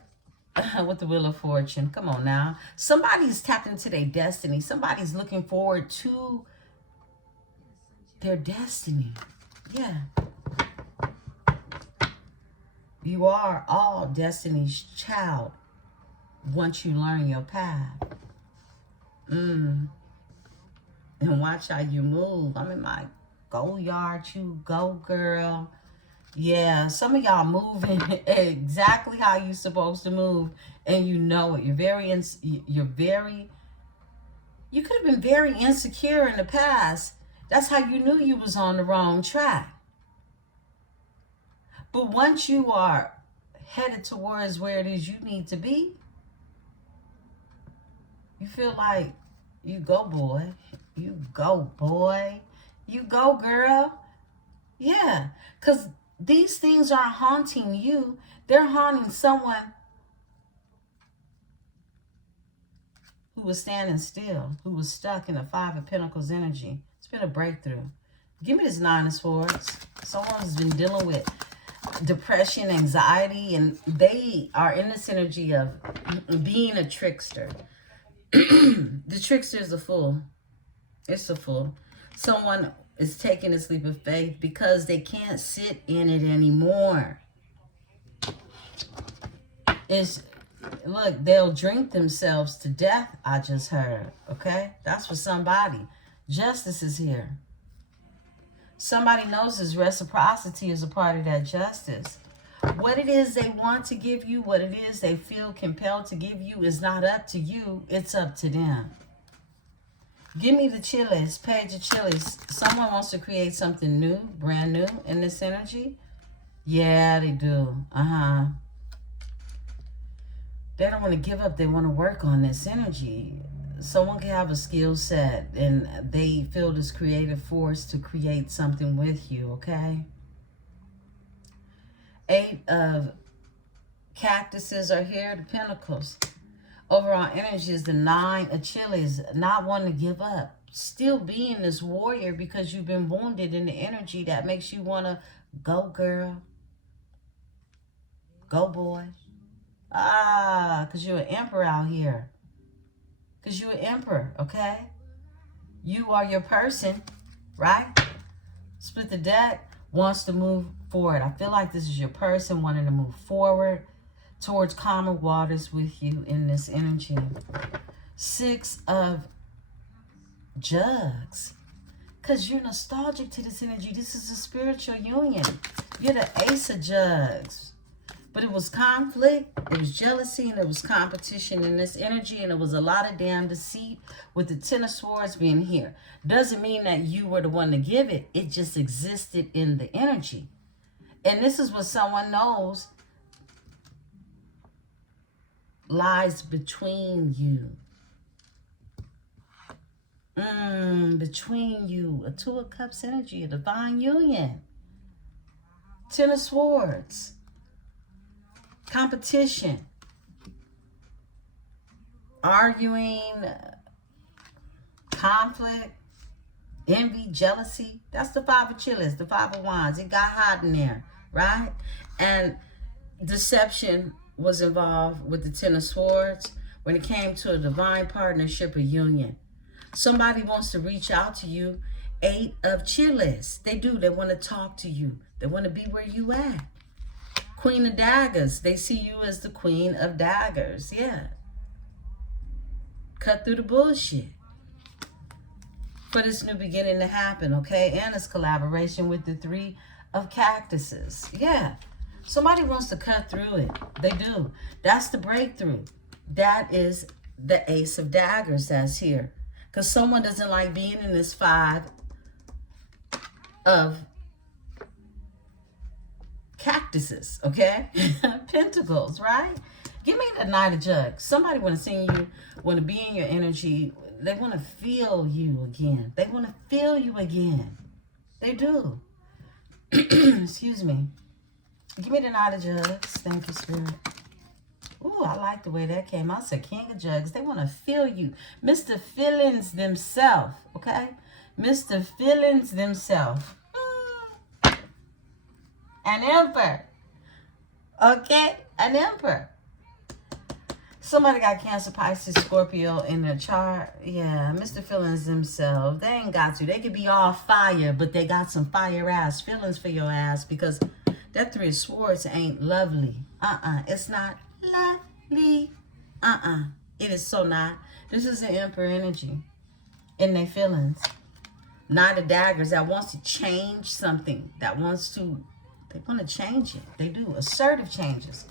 With the Wheel of Fortune. Come on now. Somebody's tapped into their destiny. Somebody's looking forward to their destiny. Yeah. You are all destiny's child once you learn your path. And watch how you move. I'm in my go yard. You go, girl. Yeah, some of y'all moving exactly how you're supposed to move, and you know it. You could have been very insecure in the past. That's how you knew you was on the wrong track. But once you are headed towards where it is you need to be, you feel like you go, boy. You go, boy. You go, girl. Yeah, because these things aren't haunting you. They're haunting someone who was standing still, who was stuck in the Five of Pentacles energy. It's been a breakthrough. Give me this Nine of Swords. Someone's been dealing with depression, anxiety, and they are in this energy of being a trickster. The trickster is a fool. It's a fool. Someone is taking a leap of faith because they can't sit in it anymore. Look, they'll drink themselves to death, I just heard. Okay? That's for somebody. Justice is here. Somebody knows his reciprocity is a part of that justice. What it is they want to give you, what it is they feel compelled to give you is not up to you. It's up to them. Give me the Chiles, Page of Chiles. Someone wants to create something new, brand new in this energy. Yeah, they do. They don't want to give up. They want to work on this energy. Someone can have a skill set and they feel this creative force to create something with you, okay? Eight of Cactuses are here, the Pentacles. Overall energy is the Nine of Chiles, not wanting to give up. Still being this warrior because you've been wounded in the energy that makes you want to go, girl. Go, boy. Because you're an emperor out here. Because you're an emperor, okay? You are your person, right? Split the deck, wants to move forward. I feel like this is your person wanting to move forward towards calmer waters with you in this energy. Six of Jugs. Because you're nostalgic to this energy. This is a spiritual union. You're the Ace of Jugs. But it was conflict, it was jealousy, and it was competition in this energy, and it was a lot of damn deceit with the Ten of Swords being here. Doesn't mean that you were the one to give it. It just existed in the energy. And this is what someone knows lies between you. Between you. A Two of Cups energy, a divine union. Ten of Swords. Competition. Arguing. Conflict. Envy, jealousy. That's the Five of Chiles, the Five of Wands. It got hot in there, right? And deception was involved with the Ten of Swords when it came to a divine partnership or union. Somebody wants to reach out to you. Eight of Chiles. They do. They want to talk to you. They want to be where you at. Queen of Daggers. They see you as the Queen of Daggers. Yeah. cut through the bullshit for this new beginning to happen, okay? And it's collaboration with the Three of Cactuses. Yeah. Somebody wants to cut through it. They do. That's the breakthrough. That is the Ace of Daggers that's here. Because someone doesn't like being in this Five of Cactuses, okay? Pentacles, right? Give me the Knight of Jugs. Somebody want to see you, want to be in your energy. They want to feel you again. They want to feel you again. They do. Excuse me. Give me the Knight of Jugs. Thank you, Spirit. Ooh, I like the way that came out. It's a King of Jugs. They want to feel you. Mr. Feelings themselves, okay? Mr. Feelings themselves. An Emperor. Okay? An Emperor. Somebody got Cancer, Pisces, Scorpio in their chart. Yeah, Mr. Feelings themselves. They ain't got to. They could be all fire, but they got some fire-ass feelings for your ass because that Three of Swords ain't lovely. It's not lovely. It is so not. This is an Emperor energy in their feelings. Knight of Daggers that wants to change something. They want to change it. They do. Assertive changes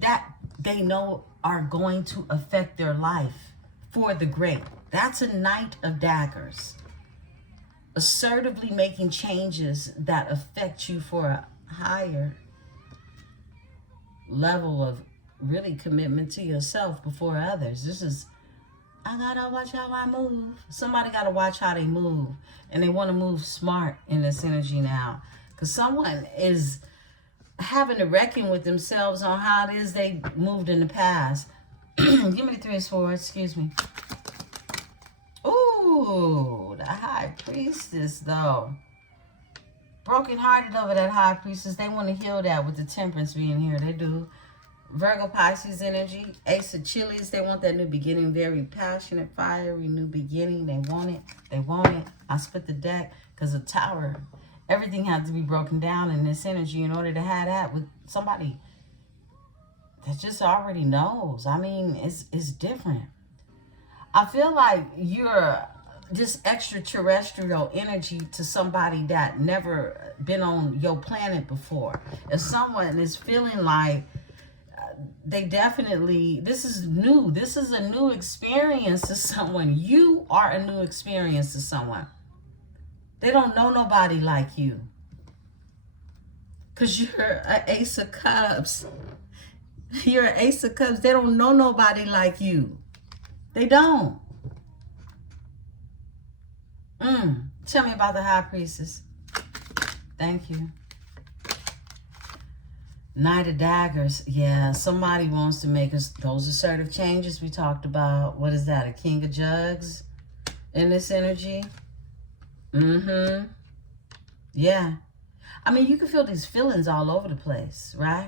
that they know are going to affect their life for the great. That's a Knight of Daggers. Assertively making changes that affect you for a higher level of really commitment to yourself before others. This is, I gotta watch how I move. Somebody gotta watch how they move. And they want to move smart in this energy now. Because someone is having to reckon with themselves on how it is they moved in the past. Give me the Three of Swords, excuse me. Ooh, the High Priestess, though. Broken-hearted over that High Priestess. They want to heal that with the Temperance being here. They do. Virgo, Pisces energy. Ace of Chilies. They want that new beginning. Very passionate, fiery new beginning. They want it. They want it. I split the deck because the Tower. Everything has to be broken down in this energy in order to have that with somebody that just already knows. I mean, it's different. I feel like you're this extraterrestrial energy to somebody that never been on your planet before. If someone is feeling like they definitely, this is new. This is a new experience to someone. You are a new experience to someone. They don't know nobody like you. Because you're an Ace of Cups. You're an Ace of Cups. They don't know nobody like you. They don't. Tell me about the High Priestess. Thank you. Knight of Daggers. Yeah, somebody wants to make us those assertive changes we talked about. What is that? A King of Jugs in this energy? Yeah. I mean, you can feel these feelings all over the place, right?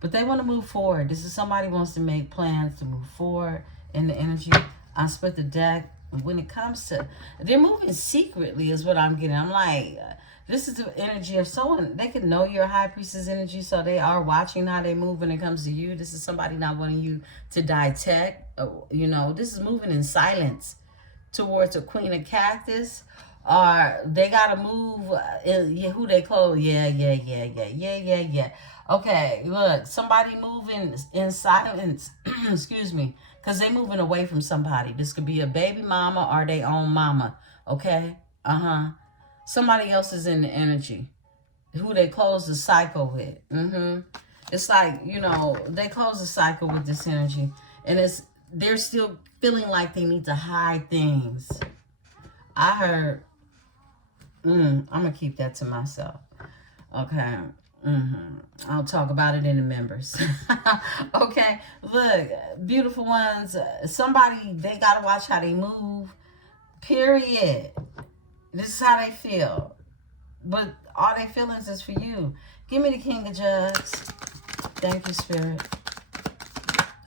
But they want to move forward. This is somebody wants to make plans to move forward in the energy. I split the deck. When it comes to, they're moving secretly is what I'm getting. I'm like, this is the energy of someone. They can know your High Priestess energy, so they are watching how they move when it comes to you. This is somebody not wanting you to detect. You know, this is moving in silence towards a Queen of Cactus. Or they got to move who they close. Yeah. Okay, look, somebody moving in silence. Excuse me. Because they moving away from somebody. This could be a baby mama or their own mama. Okay? Somebody else is in the energy. Who they close the cycle with. It's like, you know, they close the cycle with this energy. And they're still feeling like they need to hide things. I heard... I'm going to keep that to myself. Okay. I'll talk about it in the members. Okay. Look, beautiful ones. Somebody, they got to watch how they move. Period. This is how they feel. But all their feelings is for you. Give me the King of Jugs. Thank you, Spirit.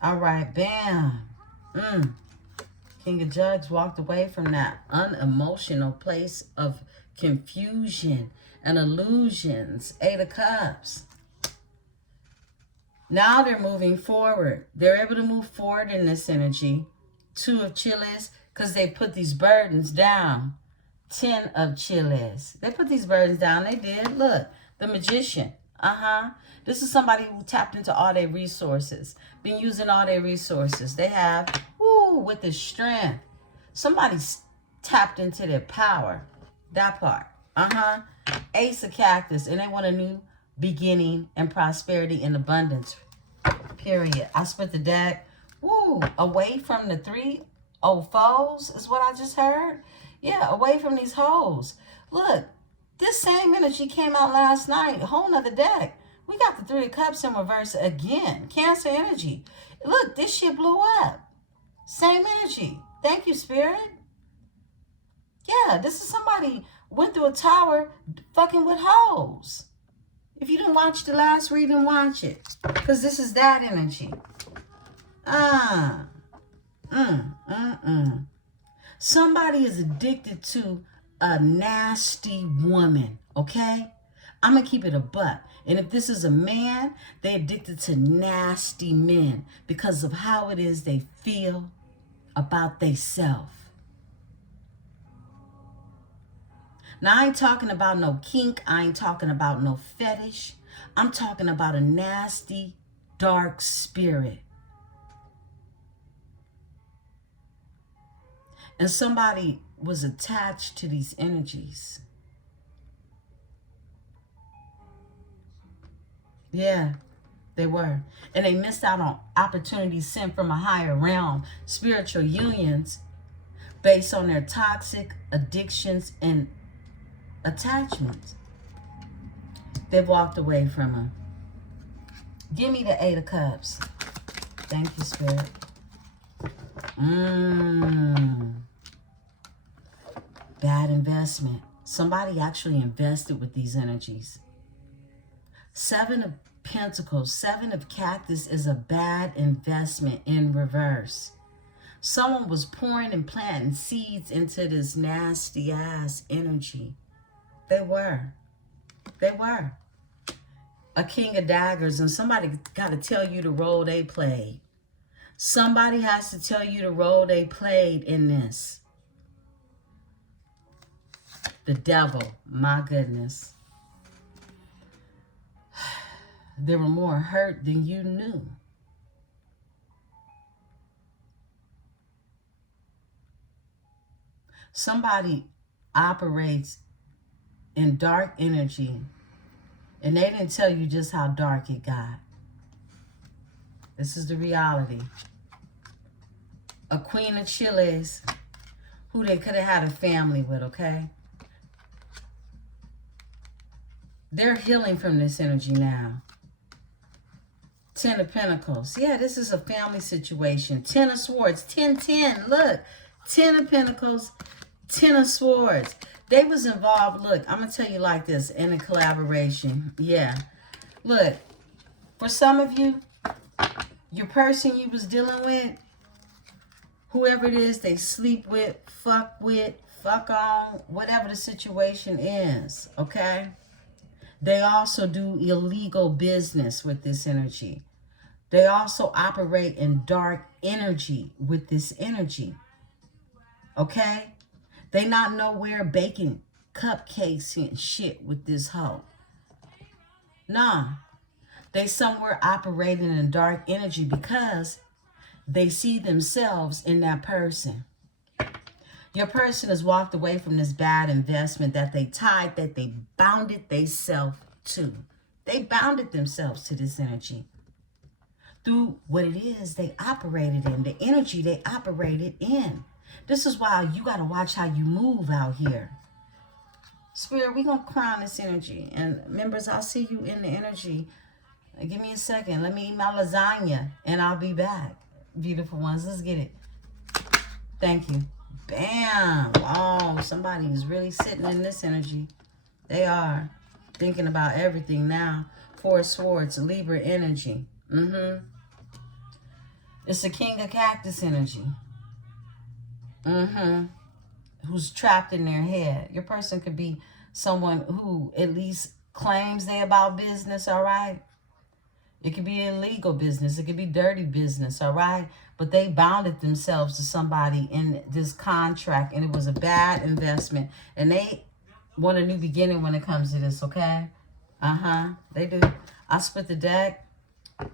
All right. Bam. King of Jugs walked away from that unemotional place of confusion and illusions. Eight of Cups. Now they're moving forward. They're able to move forward in this energy. 2 of chiles, because they put these burdens down. 10 of chiles. They put these burdens down. They did. Look, the magician. This is somebody who tapped into all their resources. Been using all their resources. They have, with the strength. Somebody's tapped into their power. That part. Ace of cactus. And they want a new beginning and prosperity and abundance. Period. I split the deck. Away from the 3 old foes is what I just heard. Yeah, away from these hoes. Look, this same energy came out last night. A whole nother deck. We got the 3 of Cups in reverse again. Cancer energy. Look, this shit blew up. Same energy. Thank you, Spirit. Yeah, this is somebody went through a tower fucking with hoes. If you didn't watch the last reading, watch it. Because this is that energy. Somebody is addicted to a nasty woman, okay? I'm going to keep it a buck. And if this is a man, they're addicted to nasty men because of how it is they feel about theyself. Now, I ain't talking about no kink. I ain't talking about no fetish. I'm talking about a nasty, dark spirit. And somebody was attached to these energies. Yeah, they were. And they missed out on opportunities sent from a higher realm, spiritual unions, based on their toxic addictions and attachments. They've walked away from them. Give me the 8 of Cups. Thank you, Spirit. Bad investment. Somebody actually invested with these energies. 7 of Pentacles. 7 of Cactus is a bad investment in reverse. Someone was pouring and planting seeds into this nasty ass energy. They were. They were. A King of Daggers, and somebody got to tell you the role they played. Somebody has to tell you the role they played in this. The devil, my goodness. There were more hurt than you knew. Somebody operates in dark energy, and they didn't tell you just how dark it got. This is the reality. A Queen of Chiles, who they could have had a family with, okay? They're healing from this energy now. 10 of Pentacles. Yeah, this is a family situation. 10 of Swords. 10. Look. 10 of Pentacles. 10 of Swords. They was involved. Look, I'm going to tell you like this. In a collaboration. Yeah. Look. For some of you, your person you was dealing with, whoever it is they sleep with, fuck on, whatever the situation is, okay? They also do illegal business with this energy. They also operate in dark energy with this energy, okay? They not nowhere baking cupcakes and shit with this hoe. Nah, they somewhere operating in dark energy because they see themselves in that person. Your person has walked away from this bad investment that they tied, that they bounded themselves to. They bounded themselves to this energy through what it is they operated in, the energy they operated in. This is why you got to watch how you move out here. Spirit, we're going to crown this energy. And members, I'll see you in the energy. Give me a second. Let me eat my lasagna and I'll be back. Beautiful ones, let's get it. Thank you. Bam. Oh, somebody is really sitting in this energy. They are thinking about everything now. 4 of Swords, Libra energy. It's the King of Cactus energy. Who's trapped in their head. Your person could be someone who at least claims they about business, all right? It could be illegal business. It could be dirty business, all right? But they bounded themselves to somebody in this contract, and it was a bad investment. And they want a new beginning when it comes to this, okay? They do. I split the deck.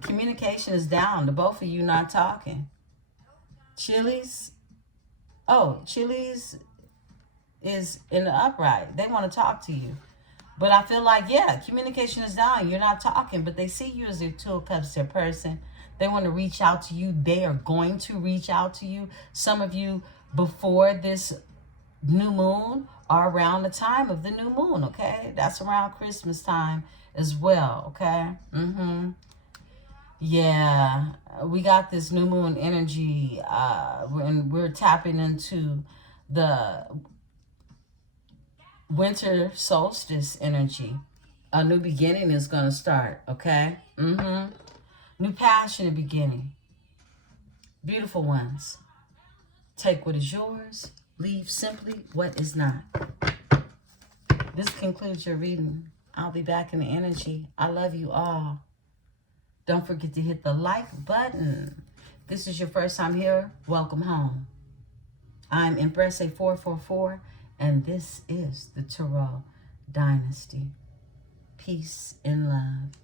Communication is down. The both of you not talking. Chili's. Oh, Chili's is in the upright. They want to talk to you. But I feel like, yeah, communication is down. You're not talking, but they see you as their Two of Cups, their person. They want to reach out to you. They are going to reach out to you. Some of you, before this new moon, are around the time of the new moon, okay? That's around Christmas time as well, okay? Yeah, we got this new moon energy, and we're tapping into the winter solstice energy. A new beginning is going to start, okay? New passionate beginning. Beautiful ones. Take what is yours. Leave simply what is not. This concludes your reading. I'll be back in the energy. I love you all. Don't forget to hit the like button. If this is your first time here, welcome home. I'm Empresse 444, and this is the Tarot Dynasty. Peace and love.